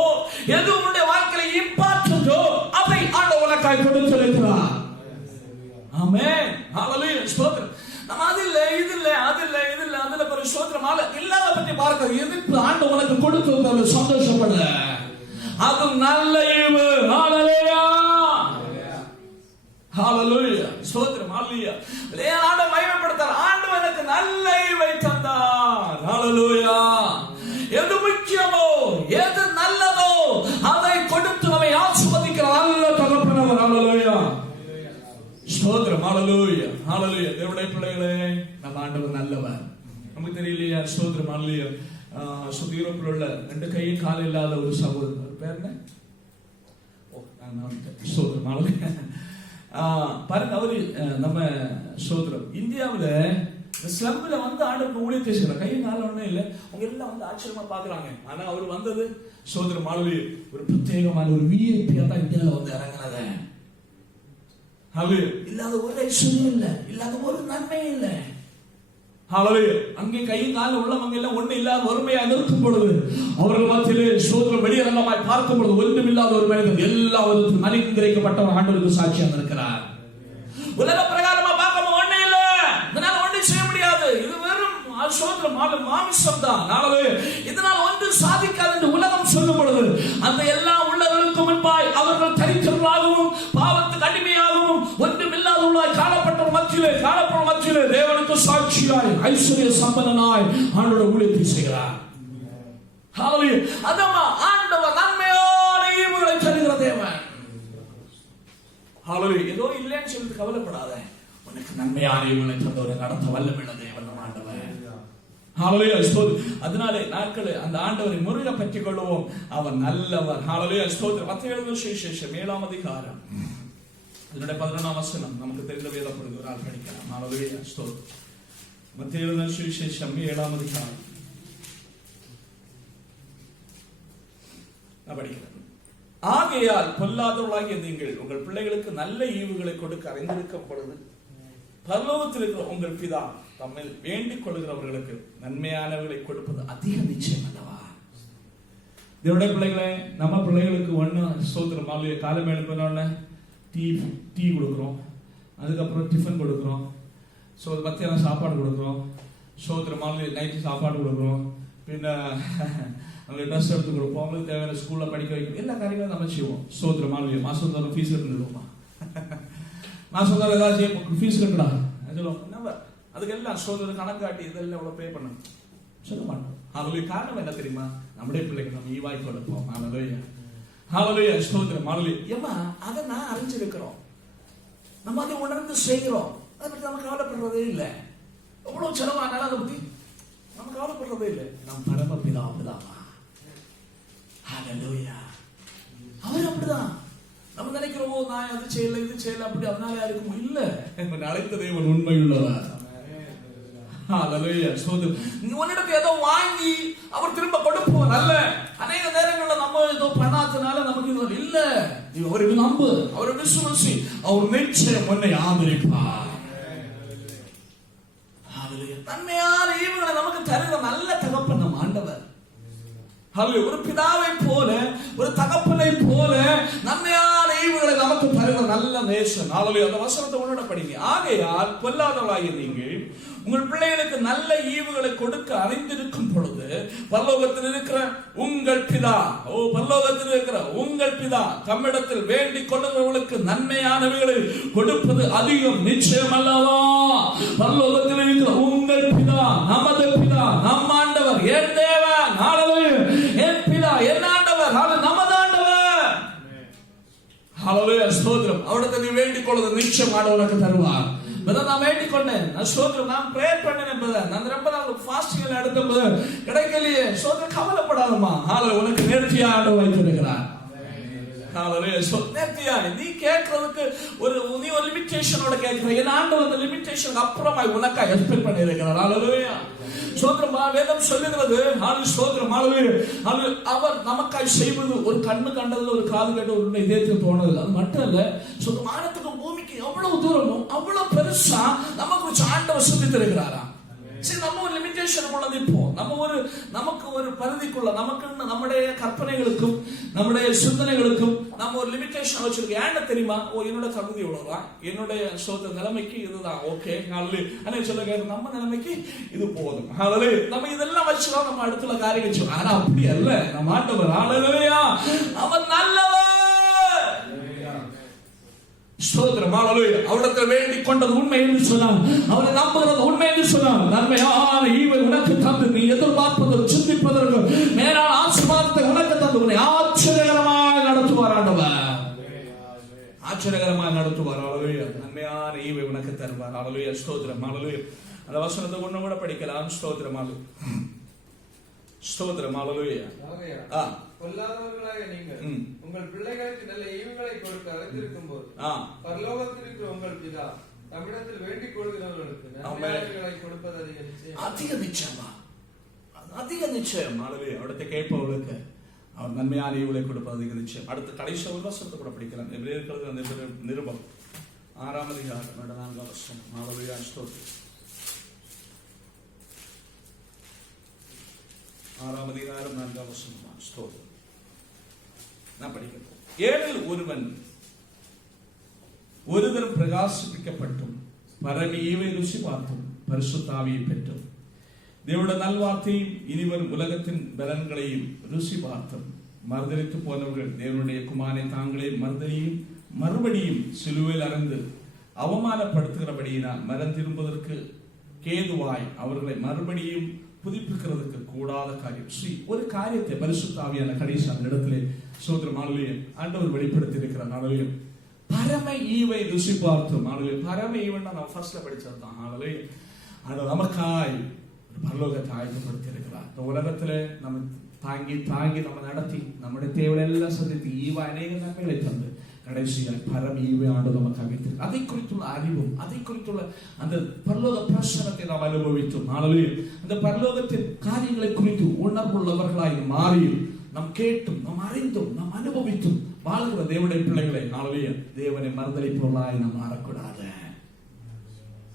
எது உன்னுடைய வாழ்க்கையில இம்பார்ட்டன்ட்டோ, அதை ஆண்டவர் உனக்காய் கொடுத்திருக்கிறார். ஆமென். ஹalleluya. ஸ்தோத்திரம். நம்ம அது இல்ல இது இல்ல அது இல்ல இது இல்ல அதுல பெரிய ஸ்தோத்திரம் இல்லாத பத்தி பார்க்க எதுக்கு ஆண்டவர் உனக்கு கொடுத்ததால சந்தோஷப்பட, அது நல்ல ஈவு. ஹalleluya. ஹalleluya. ஸ்தோத்திரம். ஹalleluya. ஆண்டவர் மகிமைப்படுத்தார், ஆண்டவர் எனக்கு நல்ல ஈவை தந்தார். ஹalleluya. எது முக்கியமோ, எது நல்லதோ அதை கொடுத்து நம்மை ஆசீர்வதிக்கிற நல்ல தகப்பனவர். ஹalleluya. ஸ்தோத்திரம். ஹalleluya. ஹalleluya. தேவனுடைய பிள்ளைகளே, நம்ம ஆண்டவர் நல்லவர். நமக்கு தெரியலையா? ஸ்தோத்திரம். ஹalleluya. யூரோப்பில் உள்ள 2 கையும் கால் இல்லாத ஒரு சகோதரர், பேர் என்ன? ஸ்தோத்திரம். ஹalleluya. பாருங்க, அவரு நம்ம ஸ்தோத்திரம் இந்தியாவுல ஸ்லம்ல வந்து ஆண்டவருக்கு ஊழியத்தை செய்யறாங்க. கையும் கால ஒண்ணும் இல்ல, அவங்க எல்லாம் வந்து ஆச்சரியமா பாக்குறாங்க. ஆனா அவர் வந்தது ஸ்தோத்திரம் ஹalleluya ஒரு பிரத்யேகமான ஒரு விஐபியா தான் இந்தியாவுல வந்து இறங்குனது. ஹalleluya. இல்லாத ஒரு ஐஸ்வர்யம் இல்ல, இல்லாத ஒரு நன்மை இல்ல. ஹalleluya. அங்கே கையும் கால உள்ளவங்க எல்லாம் ஒண்ணு இல்லாத ஒருமையா நிற்கும் பொழுது, அவர்கள் மத்தியிலே ஸ்தோத்திரம் வெளியரங்கமாய் பார்க்கும் பொழுது, ஒன்றும் இல்லாத ஒரு மனிதன் எல்லாவற்றும் அனுகிரகிக்கப்பட்டவர் ஆண்டவருக்கு சாட்சியாக இருக்கிறார். உலக பிரகாரமா பார்க்கும் ஒண்ணே இல்ல, இதனால ஒன்றும் செய்ய முடியாது, இது வெறும் ஸ்தோத்திரம் மாமிசம் தான். ஹalleluya. இதனால் ஒன்று சாதிக்காது என்று உலகம் சொல்லும் பொழுது, அந்த எல்லாம் உள்ளவருக்கு முன்பாய் அவர்கள் தரித்திரர்களாகவும் பாவத்துக்கு அடிமையாகவும் ஒன்றும் இல்லாதவர்களாய் காணப்பட்ட மத்தியிலே தேவனுக்கு சாட்சியாய் ஐஸ்வர்ய சம்பன்னனாய் ஆண்டவர் ஊழியத்தை செய்கிறார். ஹalleluya. அதமா ஆண்டவர் நன்மையான ஈவுகளை தருகிற தேவன். ஹalleluya. ஏதோ இல்லைன்னு சொல்லி கவலைப்படாத, உனக்கு நன்மையான ஈவுகளை தந்தவரை நடத்த வல்லமையுள்ள தேவன் ஆண்டவர். ஹalleluya. அதனாலே நாட்கள் அந்த ஆண்டவரை முருக பற்றிக் கொள்வோம், அவர் நல்லவர். ஹalleluya. ஸ்தோத்திரம். மத்தேயு எழுதின சுவிசேஷம் 7ஆம் அதிகாரம் இதனுடைய 11ஆம் வசனம் நமக்கு தெரிந்த வேத பகுதி ஒரு ஆள் படிக்கலாம். ஹalleluya. ஸ்தோத்திரம். மத்தேயு எழுதின சுவிசேஷம் 7ஆம் அதிகாரம் நான் படிக்கிறேன். ஆகையால் பொல்லாதவர்களாகிய நீங்கள் உங்கள் பிள்ளைகளுக்கு நல்ல ஈவுகளை கொடுக்க அறிந்திருக்கும் பொழுது, பரலோகத்தில் இருக்கிற உங்கள் பிதா தம்மில் வேண்டிக் கொள்கிறவர்களுக்கு நன்மையானவர்களை கொடுப்பது அதிக நிச்சயம் அல்லவா? தேவனுடைய பிள்ளைகளே, நம்ம பிள்ளைகளுக்கு ஒண்ணு ஸ்தோத்திரம் ஹalleluya காலையில எழுப்பினோடனே டீ கொடுக்குறோம், அதுக்கப்புறம் டிஃபன் கொடுக்குறோம், மத்தியானம் சாப்பாடு கொடுக்குறோம், ஸ்தோத்திரம் ஹalleluya நைட்டு சாப்பாடு கொடுக்குறோம், பின்ன அவங்களுக்கு ட்ரெஸ் எடுத்து கொடுப்போம், அவங்களுக்கு தேவையான ஸ்கூல்ல படிக்க வைக்கணும், எல்லா காரியங்களும் நம்ம செய்வோம். ஸ்தோத்திரம் ஹalleluya. மாசம் தோறும் ஃபீஸ் கட்டுவோமா? மாசம் தோறும் ஏதாவது ஃபீஸ் கட்டலாம் சொல்லுவோம். நம்ம அதுக்கு எல்லாம் ஸ்தோத்திரம் கணக்காட்டி இதெல்லாம் எவ்வளவு பே பண்ணணும் சொல்ல மாட்டோம். ஹalleluya. காரணம் என்ன தெரியுமா? நம்முடைய பிள்ளைக்கு நம்ம ஈவாய் கொடுப்போம். ஹalleluya. ஹalleluya. ஸ்தோத்திரம் ஹalleluya. ஏமா அதை நான் அறிஞ்சிருக்கிறோம், நம்ம அதை உணர்ந்து செய்கிறோம், அதை பற்றி நம்ம கவலைப்படுறதே இல்லை. எவ்வளவு செலவானாலும் அதை பத்தி நம்ம கவலைப்படுறதே இல்லை. நம் பரமபிதா அப்படிதாமா? ஹalleluya. அவர் அப்படிதான். நம்ம நினைக்கிறோம், நான் அது செய்யல இது செய்யல அப்படி அதனால யாருக்கும் இல்ல. அழைத்த தேவன் உண்மையுள்ளவர். ஹalleluya. உன்னிடத்து ஏதோ வாங்கி அவர் திரும்ப கொடுப்போம் அல்ல. அநேக நேரங்களில் நம்ம ஏதோ பண்ணாதனால நமக்கு இது இல்ல. நீ அவரை நம்பு, அவரை விசுவாசி, அவர் நிச்சயம் உன்னை ஆதரிப்பார். ஹalleluya. நன்மையான ஈவுகளை நமக்கு தருகிற நல்ல தகப்பன் நம் ஆண்டவர். ஹalleluya. ஒரு பிதாவை போல, ஒரு தகப்பனை போல நன்மையான ஈவுகளை நமக்கு தருகிற நல்ல நேசன். ஹalleluya. அந்த வசனத்தை உன்னோட படிங்க. ஆகையால் பொல்லாதவர்களாகிய நீங்கள் உங்கள் பிள்ளைகளுக்கு நல்ல ஈவுகளை கொடுக்க அறிந்திருக்கும் பொழுது, பரலோகத்தில் இருக்கிற உங்கள் பிதா, பரலோகத்தில் இருக்கிற உங்கள் பிதா தம்மிடத்தில் வேண்டிக் கொள்ளுகிறவர்களுக்கு நன்மையானவைகளை கொடுப்பது அதிகம் நிச்சயம் அல்லவா? பரலோகத்தில் இருக்கிற உங்கள் பிதா, நமது பிதா, நம் ஆண்டவர், என் தேவன். ஹalleluya. என் பிதா, என் ஆண்டவர், நமது ஆண்டவர். ஹalleluya. ஸ்தோத்திரம். அவரிடத்தில் நீ வேண்டிக் கொள்வது நிச்சயம் ஆண்டவர் உனக்கு தருவார். நான் வேண்டிக் கொண்டேன், நான் பிரேயர் பண்ணேன், நான் ரொம்ப நாள் ஃபாஸ்டிங் எடுத்தபோது கிடைக்கலையே, கவலைப்படாதமா, உனக்கு நேர்த்தியா ஆண்டவர் வைத்திருக்கிறார். ஹalleluya. So நேர்த்தியாய் நீ கேட்கிறதுக்கு நீ ஒரு லிமிட்டேஷனோட கேட்கிற. என் ஆண்டவர் அந்த லிமிட்டேஷனுக்கு அப்புறமா உனக்கா எக்ஸ்பெக்ட் பண்ணியிருக்கிறார். ஹalleluya. சோதரமா வேதம் சொல்லுகிறது. ஸ்தோத்திரம். ஹalleluya. அவர் நமக்காய் செய்வது ஒரு கண்ணு கண்டதுல ஒரு காது கேட்ட ஒரு இதயத்தில் தோணுது. அது மட்டும் இல்ல, வானத்துக்கும் பூமிக்கு எவ்வளவு தூரமும் அவ்வளவு பெருசா நமக்கு ஆண்டவர் சொல்லி தருகிறாரா. சரி, நம்ம ஒரு லிமிட்டேஷன் உள்ளது. இப்போ நமக்கு ஒரு பரிதிக்குள்ள நமக்கு நம்முடைய கற்பனைகளுக்கும் நம்முடைய சிந்தனைகளுக்கும் நம்ம ஒரு லிமிட்டேஷன் வச்சிருக்கோம். ஏன்னா தெரியுமா, என்னோட தகுதி இவ்வளவுதான், என்னுடைய சொந்த நிலைமைக்கு இதுதான் ஓகே. சொல்ல நம்ம நிலைமைக்கு இது போதும். நம்ம இதெல்லாம் வச்சுதான் நம்ம அடுத்த காரியம் வச்சோம். ஆனா அப்படி அல்ல. நம்ம ஆண்டவர் ஹalleluya, அவன் நல்லவர். ஸ்தோத்திரம். ஹalleluya. அவரிடத்தில் வேண்டிக் கொண்டது உண்மை என்று சொன்னார். அவரை நம்புகிறது உண்மை என்று சொன்னார். நன்மையான ஈவை உனக்கு தந்து நீ எதிர்பார்ப்பதற்கு சிந்திப்பதற்கு மேலான ஆசீர்வாதத்தை உனக்கு தந்து உன்னை ஆச்சரியகரமாக நடத்துவார் ஆண்டவர். ஆச்சரியகரமாக நடத்துவார். ஹalleluya. நன்மையான ஈவை உனக்கு தருவார். ஹalleluya. ஸ்தோத்திரம். ஹalleluya. அந்த வசனத்தை ஒண்ணு கூட படிக்கலாம். ஸ்தோத்திரம். ஸ்தோத்திரம். ஹalleluya. பொல்லாதவர்களாக நீங்கள் உங்கள் பிள்ளைகளுக்கு நல்ல ஈவுகளை கொடுக்க அழைத்திருக்கும் போது பரலோகத்தில் இருக்கிற உங்கள் பிதா தமிழத்தில் வேண்டிக் கொள்கிறவர்களுக்கு நன்மைகளை கொடுப்பது அதிக நிச்சயமா, அதிக நிச்சயம். அடுத்த கேட்பவர்களுக்கு அவர் நன்மையான ஈவுகளை கொடுப்பது அதிக நிச்சயம். அடுத்த கடைசி வசனத்தை கூட படிக்கலாம். எபிரேயர்கள் நிருபம் 6ஆம் அதிகாரம் 4ஆம் வசனம். ஹalleluya. ஸ்தோத்திரம். 6ஆம் அதிகாரம் 4ஆம் வசனம். ஸ்தோத்திரம். நான் படிக்கிறேன். ஏழில் ஒருவன் ஒரு தரம் பிரகாசிப்பிக்கப்பட்டும் பரமீவை ருசி பார்த்தும் பரிசுத்த ஆவியை பெற்றும் தேவனுடைய நல்வார்த்தையும் இனிவரும் உலகத்தின் பலன்களையும் ருசி பார்த்தும் மறுதலித்து போனவர்கள் தேவனுடைய குமாரனை தாங்களே மறுபடியும் சிலுவையில் அறைந்து அவமானப்படுத்துகிறபடியினால் மனம் திரும்புவதற்கு கேதுவாய் அவர்களை மறுபடியும் புதுப்பிக்கிறதுக்கு கூடாத காரியம். ஒரு காரியத்தை பரிசுத்த ஆவியான கடைசி அந்த இடத்திலே சோதரம் ஆண்டவர் வெளிப்படுத்தி இருக்கிறார். ஹalleluya. பரம ஈவை ருசி பார்த்தோம். ஹalleluya. பரம ஈவன்னா நம்ம ஃபர்ஸ்ட்ல படிச்சதுதான். ஹalleluya. அது நமக்காய் பரலோகத்தை ஆயத்தப்படுத்தி இருக்கிறார். இந்த உலகத்துல நம்ம தாங்கி நம்ம நடத்தி நம்முடைய தேவையை எல்லாம் சந்தித்து ஈவா அநேக நன்மைகளை தந்து கடைசியாய் பரம ஈவை ஆண்டு நமக்காக வைத்திருக்கிறார். அதை குறித்துள்ள அறிவும் அதை குறித்துள்ள அந்த பரலோக பிரசனத்தை நாம் அனுபவித்தோம். ஹalleluya. அந்த பரலோகத்தின் காரியங்களை குறித்து உணர்வுள்ளவர்களாய் மாறியும் நாம் கேட்டும் நாம் அறிந்தும் நாம் அனுபவித்தும் வாழ்கிற தேவனுடைய பிள்ளைகளை ஹalleluya தேவனை மறுதலிப்பவர்களாய் நாம் மாறக்கூடாது.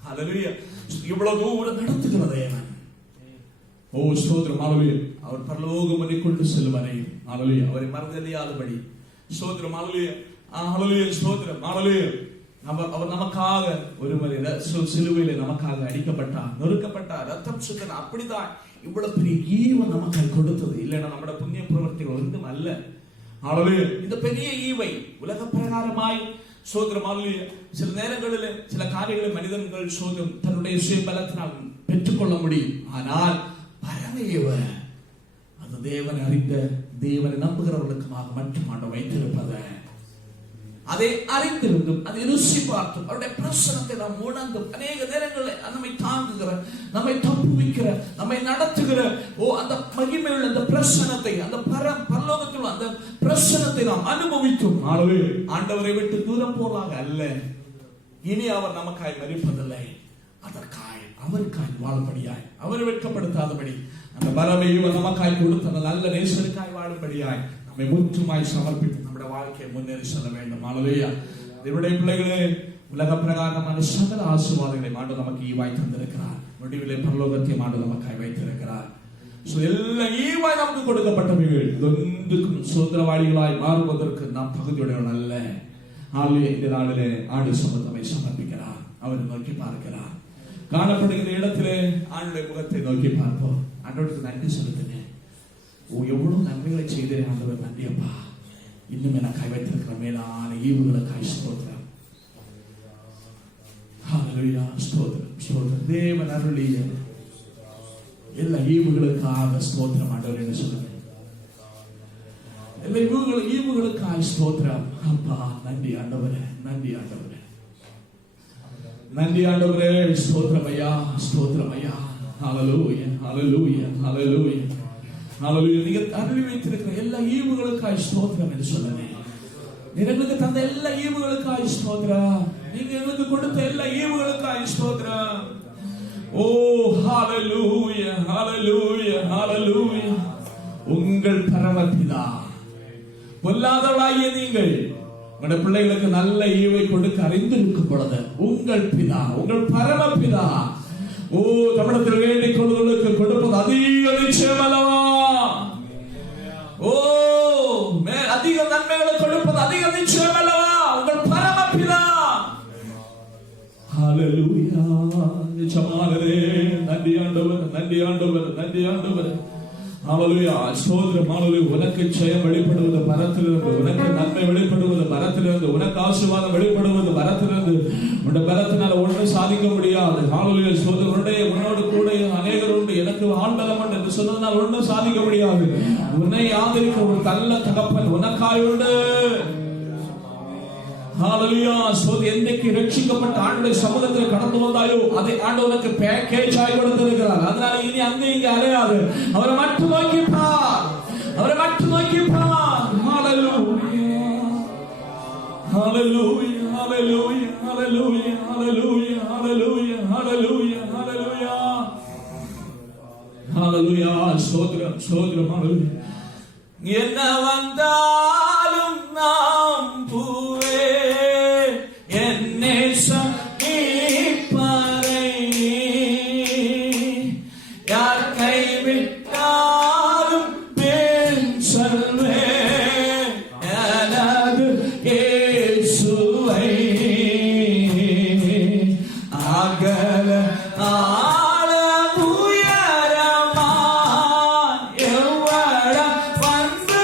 ஹalleluya. இவ்வளவு தூரம் நடத்துகிற தேவன் ஸ்தோத்திரம். ஹalleluya. அவர் பரலோகம் வரை கொண்டு செல்வரை ஹalleluya அவரை மறுதலியாதபடி ஸ்தோத்திரம். ஹalleluya. ஹalleluya. ஸ்தோத்திரம். ஹalleluya. அவர் நமக்காக ஒருமுறை சிலுவையிலே நமக்காக அடிக்கப்பட்டார், நொறுக்கப்பட்டார், ரத்தம் சிந்தினார். அப்படிதான் இவ்வளவு பெரிய ஈவை நமக்காக கொடுத்தது. இல்லைன்னா நம்முடைய புண்ணிய பிரவர்த்திகள் ஒன்றும் அல்ல. ஹalleluya. இந்த பெரிய ஈவை உலக பிரகாரமாய் சோதரம். ஹalleluya. சில நேரங்களில் சில காரியங்களை மனிதர்கள் சோதரம் தன்னுடைய சுய பலத்தினால் பெற்றுக்கொள்ள முடியும். ஆனால் பரம ஈவை அது தேவனை அறிந்த தேவனை நம்புகிறவர்களுக்குமாக மட்டும் ஆண்டவர் வைத்திருப்பது. அதை அறிந்திருந்தும் அதை ருசி பார்த்தும் அவருடைய பிரசனத்தை நாம் உணர்ந்தும் அநேக நேரங்களில் நம்மை தாங்குகிற, நம்மை தப்புவிக்கிற, நம்மை நடத்துகிற அந்த மகிமையுள்ள அந்த பிரசனத்தை, அந்த பரலோகத்தில் அந்த பிரசனத்தை நாம் அனுபவித்தும் ஆண்டவரை விட்டு தூரம் போலாக அல்ல, இனி அவர் நமக்காய் மரிப்பதில்லை, அதற்காய் அவருக்காய் வாழும்படியாய் அவரை வெட்கப்படுத்தாதபடி அந்த பரமையும் நமக்காய் கொடுத்த அந்த நல்ல நேசருக்காய் வாழும்படியாய் நம்மை முற்றுமாய் சமர்ப்பித்து நம்முடைய வாழ்க்கையை முன்னேறி செல்ல வேண்டும். ஹalleluya. தேவனுடைய பிள்ளைகளே, உலக பிரகாரமான சகல ஆசீர்வாதங்களை ஆண்டவர் நமக்கு ஈவாய் தந்திருக்கிறார். முடிவிலே பரலோகத்தையும் ஆண்டவர் நமக்காய் வைத்திருக்கிறார். எல்லா ஈவாய் நமக்கு கொடுக்கப்பட்டவைகள் ஒன்றுக்கும் சுதந்திரவாளிகளாய் மாறுவதற்கு நாம் தகுதியுடையவர்கள் அல்ல. ஹalleluya. இந்த நாளிலே ஆண்டு சமூகத்தை சமர்ப்பிக்கிறார். அவரை நோக்கி பார்க்கிறார். காணப்படுகிற இடத்திலே ஆண்டுடைய முகத்தை நோக்கி பார்ப்போம். ஆண்டவருக்கு நன்றி செலுத்துங்க. எவ்வளவு நன்மைகளை செய்தேன் ஆண்டவர், நன்றியப்பா. இன்னும் எனக்காய் வைத்திருக்கிற மேலான ஈவுகளுக்காய் ஸ்தோத்திரம். ஹalleluya. ஸ்தோத்திரம். ஸ்தோத்திரம். தேவன் அருளிய எல்லா ஈவுகளுக்காக ஸ்தோத்திரம் ஆண்டவர் என்று சொல்லுங்க. எல்லா ஈவுகளுக்காய் ஸ்தோத்திரம். அப்பா நன்றி ஆண்டவரே, நன்றி ஆண்டவரே, நன்றி ஆண்டவரே. ஸ்தோத்திரம் ஐயா, ஸ்தோத்திரம் ஐயா. ஹalleluya, ஹalleluya, ஹalleluya, ஹalleluya. நீங்க அருளி வைத்திருக்கிற எல்லா ஈவுகளுக்காய் ஸ்தோத்திரம் என்று சொல்லுங்க. எங்களுக்கு தந்த எல்லா ஈவுகளுக்காக ஸ்தோத்திரம். நீங்க எங்களுக்கு கொடுத்த எல்லா ஈவுகளுக்காக ஸ்தோத்திரம். ஓ ஹalleluya ஹalleluya ஹalleluya. உங்கள் பரமபிதா பொல்லாதவளாகிய நீங்கள் உங்களுடைய பிள்ளைகளுக்கு நல்ல ஈவை கொடுக்க அறிந்திருக்கும் பொழுது உங்கள் பிதா, உங்கள் பரமபிதா ஓ தமிழத்தில் வேண்டிக் கொள்வதற்கு கொடுப்பது அதிக நிச்சயம் அல்லவா? ஓ அதிக நன்மைகளை கொடுப்பது அதிக நிச்சயம் அல்லவா? உங்கள் பரமபிதா. ஹalleluya. நிச்சயமாகவே நன்றி ஆண்டவர், நன்றி ஆண்டவர், நன்றி ஆண்டவர். ஹalleluya. ஸ்தோத்திரம். ஹalleluya. உனக்கு ஜெயம் வெளிப்படுவது பரத்திலிருந்து, உனக்கு நன்மை வெளிப்படுவது பரத்திலிருந்து, உனக்கு ஆசீர்வாதம் வெளிப்படுவது பரத்திலிருந்து. உன்னுடைய பலத்தினால ஒன்றும் சாதிக்க முடியாது. ஹalleluya. ஸ்தோத்திரம். உன்னோடு கூட அநேகர் உண்டு, எனக்கு ஆண்டலம் உண்டு என்று சொன்னதனால் ஒன்றும் சாதிக்க முடியாது. உன்னை ஆதரிக்க ஒரு நல்ல தகப்பன் உனக்காய் உண்டு. ஹalleluya. ஸ்தோத்திரம். என்னைக்கு ரட்சிக்கப்பட்ட ஆண்டவருடைய சமூகத்தில் கடந்து வந்தாயோ அதை ஆண்டவருக்கு பேக்கேஜ் ஆகி கொடுத்திருக்கிறார். அதனால இனி அங்கே இங்கே அலையாது. அவரை மட்டும் நோக்கி பார், அவரை மட்டும் நோக்கி பார். ஹalleluya ஹalleluya ஹalleluya ஹalleluya ஹalleluya ஹalleluya ஹalleluya ஹalleluya ஹalleluya. ஸ்தோத்திரம் ஸ்தோத்திரம். ஹalleluya. என்ன வந்தாலும் நாம் பூவே என்னை சகிப்பறை யார் கைவிட்டாலும் பெண் சொல்வே எனது இயேசுவை அகல உயரமா எவ்வள வந்து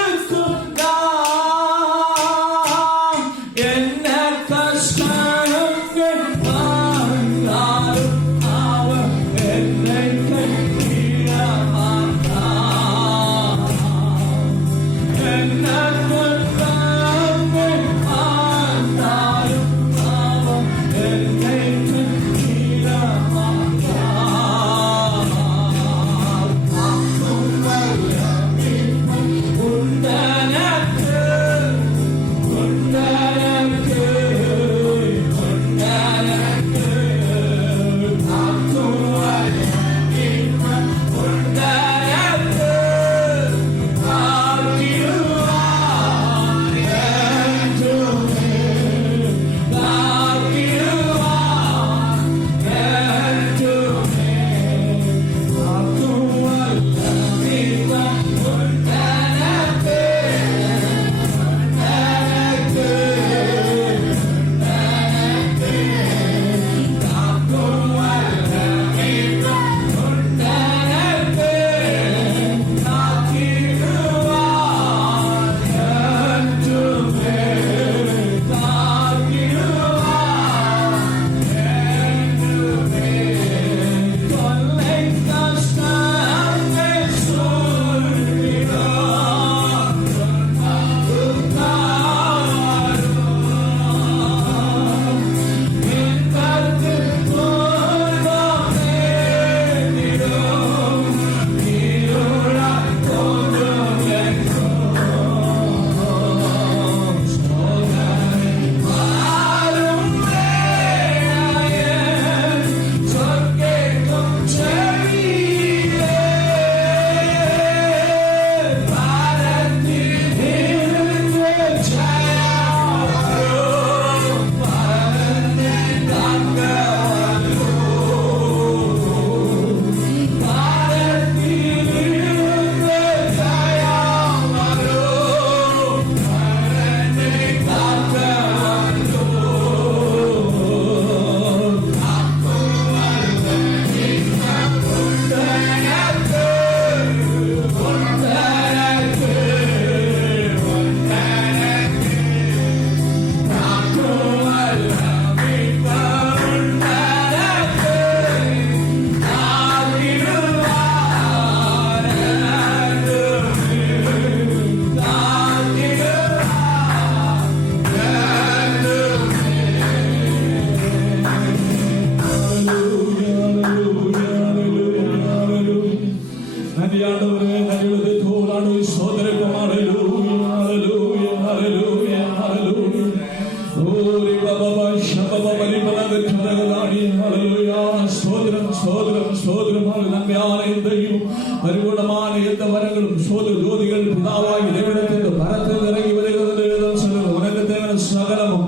பரிபூர்ணமான எந்த வரங்களும் சோதர ஜோதிகள் பிதாவாகி தேவனிடத்திலிருந்து பரத்தில் இறங்கி வருகிறது சொல்லுங்கள். உனக்கு தேவையான சகலமும்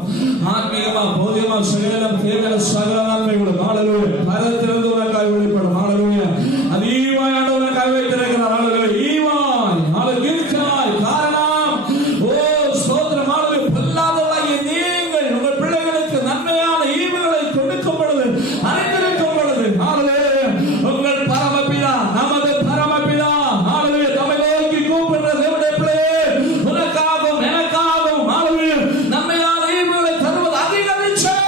ஆன்மீகமா போதியமா சகலம் தேவையான சகல நன்மை கூட பரத்திலிருந்து உனக்காக வெளிப்படும். அதிகமாய் ஆண்டவனுக்காக வைத்திருக்கிறார். காரணம் ஸ்தோத்திரம். பொல்லாதவர்களாகிய நீங்கள் உங்கள் பிள்ளைகளுக்கு நன்மையான ஈவுகளை கொடுக்கும் பொழுது அறிந்திருக்கும் பொழுது உங்கள் பரமபிதா நமது பரமபிதா நம்மை நோக்கி கூப்பிடுற தேவனுடைய பிள்ளையே, உனக்காகவும் எனக்காகவும் நன்மையான ஈவுகளை தருவது அதிக நிச்சயம்.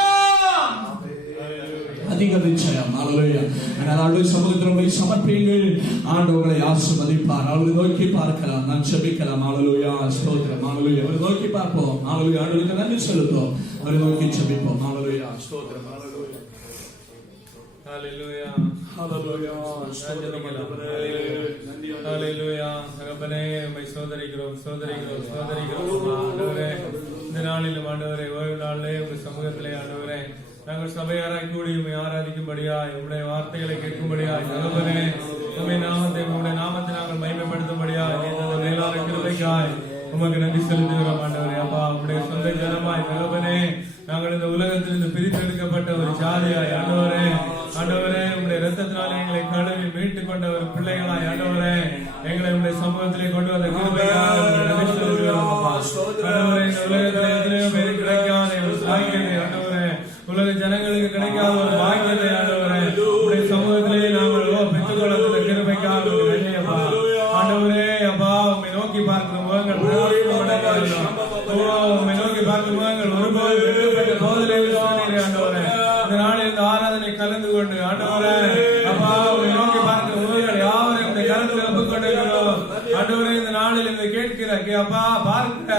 சமூகத்தில் போய் சமர்ப்பீங்கள். ஆண்டவர்களை ஆசீர்வதிப்பார். அவர்களை நோக்கி பார்க்கலாம். நான் செபிக்கலாம். ஸ்தோத்திரம். அவரை நோக்கி பார்ப்போம். ஆண்டவருக்கு நன்றி செலுத்துவோம். அவரை நோக்கி செபிப்போம். ஸ்தோத்திரம். ஹalleluya ஹalleluya ஹalleluya தகப்பனே உம்மை சோதரிக்கிறோம் ஆண்டவரே. இந்த நாளிலும் ஆண்டவரே ஓய்வு நாளிலே உங்க சமூகத்திலே ஆண்டவரே நாங்கள் சபையாராய் கூடி உம்மை ஆராதிக்கும்படியாய் உம்முடைய வார்த்தைகளை கேட்கும்படியாய் தகப்பனே உம்முடைய நாமத்தை நாங்கள் மகிமைப்படுத்தும்படியாய் இந்த மேலான கிருபைக்காய் உமக்கு நன்றி செலுத்துகிறோம் ஆண்டவரே. அப்பா உம்முடைய சொந்த ஜனமாய் தகப்பனே நாங்கள் இந்த உலகத்திலிருந்து பிரித்தெடுக்கப்பட்ட ஒரு ஜாதியாய் ஆண்டவரே உம்முடைய இரத்தத்தினாலே எங்களை கழுவி மீட்டுக் கொண்ட ஒரு பிள்ளைகளாய் ஆண்டவரே எங்களை உம்முடைய சமூகத்திலே கொண்டு வந்த கிருபைக்காக நன்றி செலுத்துகிறோம். ஆண்டவரே இந்த உலகத்திலே எத்தனையோ பேருக்கு கிடைக்காத ஒரு பாக்கியத்தை ஆண்டவரே, உலக ஜனங்களுக்கு கிடைக்காத ஒரு பாக்கியத்தை ஆண்டவரே உம்முடைய சமூகத்திலே நாங்கள் பெற்றுக்கொள்ள கிருபைக்காக நன்றி அப்பா. ஆண்டவரே அப்பா உம்மை நோக்கி பார்க்கிற முகங்கள் உம்மை நோக்கி பார்க்கிற முகங்கள் ஒருபோது போதிலே ஆண்டவரே இந்த நாளில் இந்த ஆராதனை கலந்து கொண்டு ஆண்டவரே அப்பா உம்மை நோக்கி பார்க்கிற முகங்கள் யாவரையும் இந்த கருத்தில் ஒப்புக்கொண்டிருக்கிறோம். ஆண்டவரே இந்த நாளில் இதை கேட்கிற அப்பா பார்க்க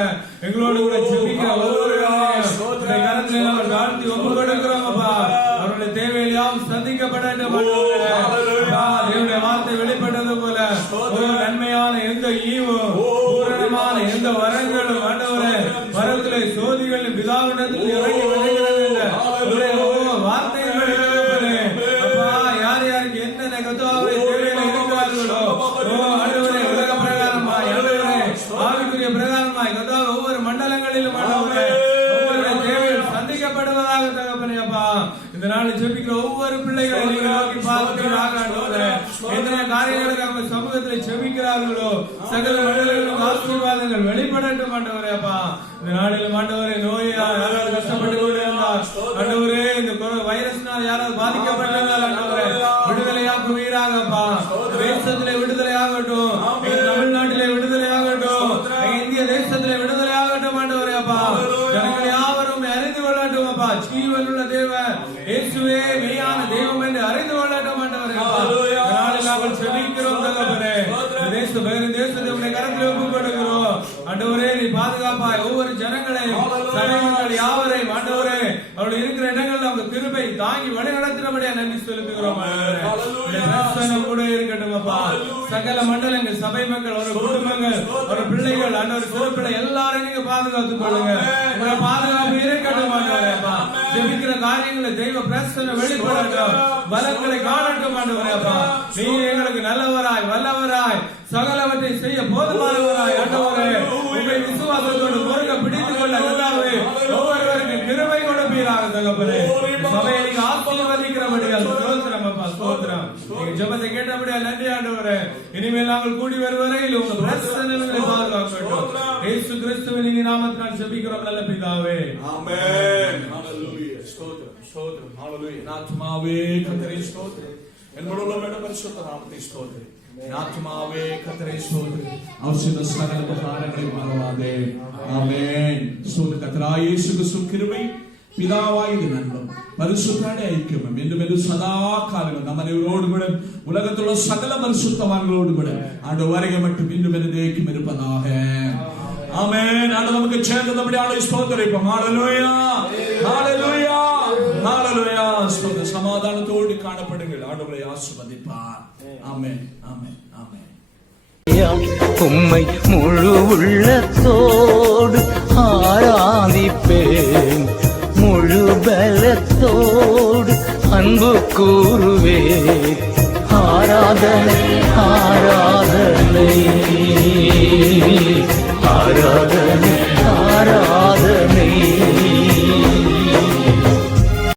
எங்களோடு கூட ஜெபிக்கிற ஒவ்வொரு கருத்தில் அவர் தாழ்த்தி ஒப்புக்கொண்டிருக்கிறோம். அப்பா அவருடைய தேவையில் யாவும் சந்திக்கப்பட வேண்டும். தேவனுடைய வார்த்தை வெளிப்பட்டது போல நன்மையான எந்த ஈவும் பூரணமான எந்த வரங்களும் ஆண்டவரே வரத்திலே சோதிகள் பிதாவிடத்தில் இறங்கி வருகிறது வார்த்தைகள் அப்பா யார் யாருக்கு என்னென்ன கத்தாவே தேவையில் இருக்கிறார்களோ ஆண்டவரே உலக பிரகாரமாய் ஆண்டவரே ஆவிக்குரிய பிரகாரமாய் கத்தாவே ஒவ்வொரு மண்டலங்களிலும் ஆண்டவரே தேவைகள் சந்திக்கப்படுவதாக தகப்பனே. அப்பா இந்த நாளில் ஜெபிக்கிற ஒவ்வொரு பிள்ளைகளை நீங்க நோக்கி பார்க்கிறார்கள் ஆண்டவரே. எத்தனை காரியங்களுக்கு அவங்க சமூகத்தில் ஜெபிக்கிறார்களோ சகல மண்டலங்களும் ஆசீர்வாதங்கள் வெளிப்படட்டும் ஆண்டவரே. அப்பா இந்த நாளிலும் ஆண்டவரே நோயால் யாராவது கஷ்டப்பட்டு கொண்டு இருந்தார் ஆண்டவரே, இந்த வைரஸ்னால் யாராவது பாதிக்கப்பட்டிருந்தால் ஆண்டவரே விடுதலையாக்குவீராகப்பா. தேசத்திலே விடுதலையாகட்டும், தமிழ்நாட்டிலே விடுதலையாகட்டும், இந்திய தேசத்திலே விடுதலையாகட்டும் ஆண்டவரே. அப்பா ஜனங்கள் யாவரும் அறிந்து கொள்ளட்டும். அப்பா ஜீவனுள்ள தேவன் இயேசுவே மெய்யான தெய்வம் என்று அறிந்து கொள்ளட்டும் ஆண்டவரே. நாங்கள் செபிக்கிறோம் தகப்பனே. வேறு தேசத்தை உடைய கரத்தில் ஒப்புக் கொடுக்கிறோம் ஆண்டவரே. நீ பாதுகாப்பாய் ஒவ்வொரு ஜனங்களையும் சபைகள் யாவரையும் ஆண்டவரே அவருடைய இருக்கிற இடங்கள் அவங்க கிருபை தாங்கி வழிநடத்தினபடியா நன்றி செலுத்துகிறோம். கூட இருக்கட்டும் அப்பா. சகல மண்டலங்கள் சபை மக்கள் ஒரு குடும்பங்கள் ஒரு பிள்ளைகள் ஆண்டவர் சிறப்பிட எல்லாரையும் நீங்க பாதுகாத்துக் கொள்ளுங்க. உங்களை பாதுகாப்பு இருக்கட்டும் ஆண்டவரே. அப்பா ஜெபிக்கிற காரியங்களை தெய்வ பிரசன்னம் வெளிப்படட்டும், பலங்களை காணட்டும் ஆண்டவரே. அப்பா நீங்க எங்களுக்கு நல்லவராய் வல்லவராய் சகலவற்றை செய்ய போதுமானவராய் ஆண்டவரே உங்களை விசுவாசத்தோடு முருக பிடித்துக் கொள்ள எல்லாவே ஒவ்வொருவருக்கு கிருபை கொடுப்பீராக தகப்பனே. சபையை நீங்க ஆசீர்வதிக்கிறபடியால் ஸ்தோத்திரம் அப்பா ஸ்தோத்திரம். நீங்க ஜெபத்தை கேட்டபடியால் நன்றி ஆண்டவரே. இனிமேல் நாங்கள் கூடி வருவரையில் உங்க பிரசன்னங்களை பாதுகாக்கட்டும். இயேசு கிறிஸ்துவின் இனி நாமத்தினால் ஜெபிக்கிறோம் நல்ல பிதாவே, ஆமென். ஹalleluya. ஸ்தோத்திரம் ஸ்தோத்திரம். ஹalleluya. ஆத்மாவே கர்த்தரை ஸ்தோத்திரம். என்னோட பரிசுத்த நாமத்தை ஸ்தோத்திரம். ஆத்மாவே கர்த்தரை ஸ்தோத்திரம். அவர் செய்த சகல உபகாரங்களை மறவாதே. ஆமென். ஸ்தோத்திரம். கர்த்தராகிய இயேசு கிறிஸ்துவின் கிருபை பிதாவாகிய நன்மம் பரிசுத்தான ஐக்கியம் என்று சதா காலங்கள் நம்ம அனைவரோடு கூட உலகத்துள்ள சகல பரிசுத்தவான்களோடு கூட ஆண்டு வருகை மட்டும் இன்னும் என்றைக்கும் இருப்பதாக. ஆமென். ஆண்டவர் நமக்கு சேர்ந்தபடியான ஸ்தோத்திரிப்போம். ஹalleluya ஹalleluya ஹalleluya. ஸ்தோத்திரம். சமாதானத்தோடு காணப்படுங்கள். ஆண்டவரை ஆசீர்வதிப்பார். ஆமென் ஆமென் ஆமென். உம்மை முழு உள்ளத்தோடு ஆராதிப்பேன், பலத்தோடு அன்பு கூறுவே ஆராதனை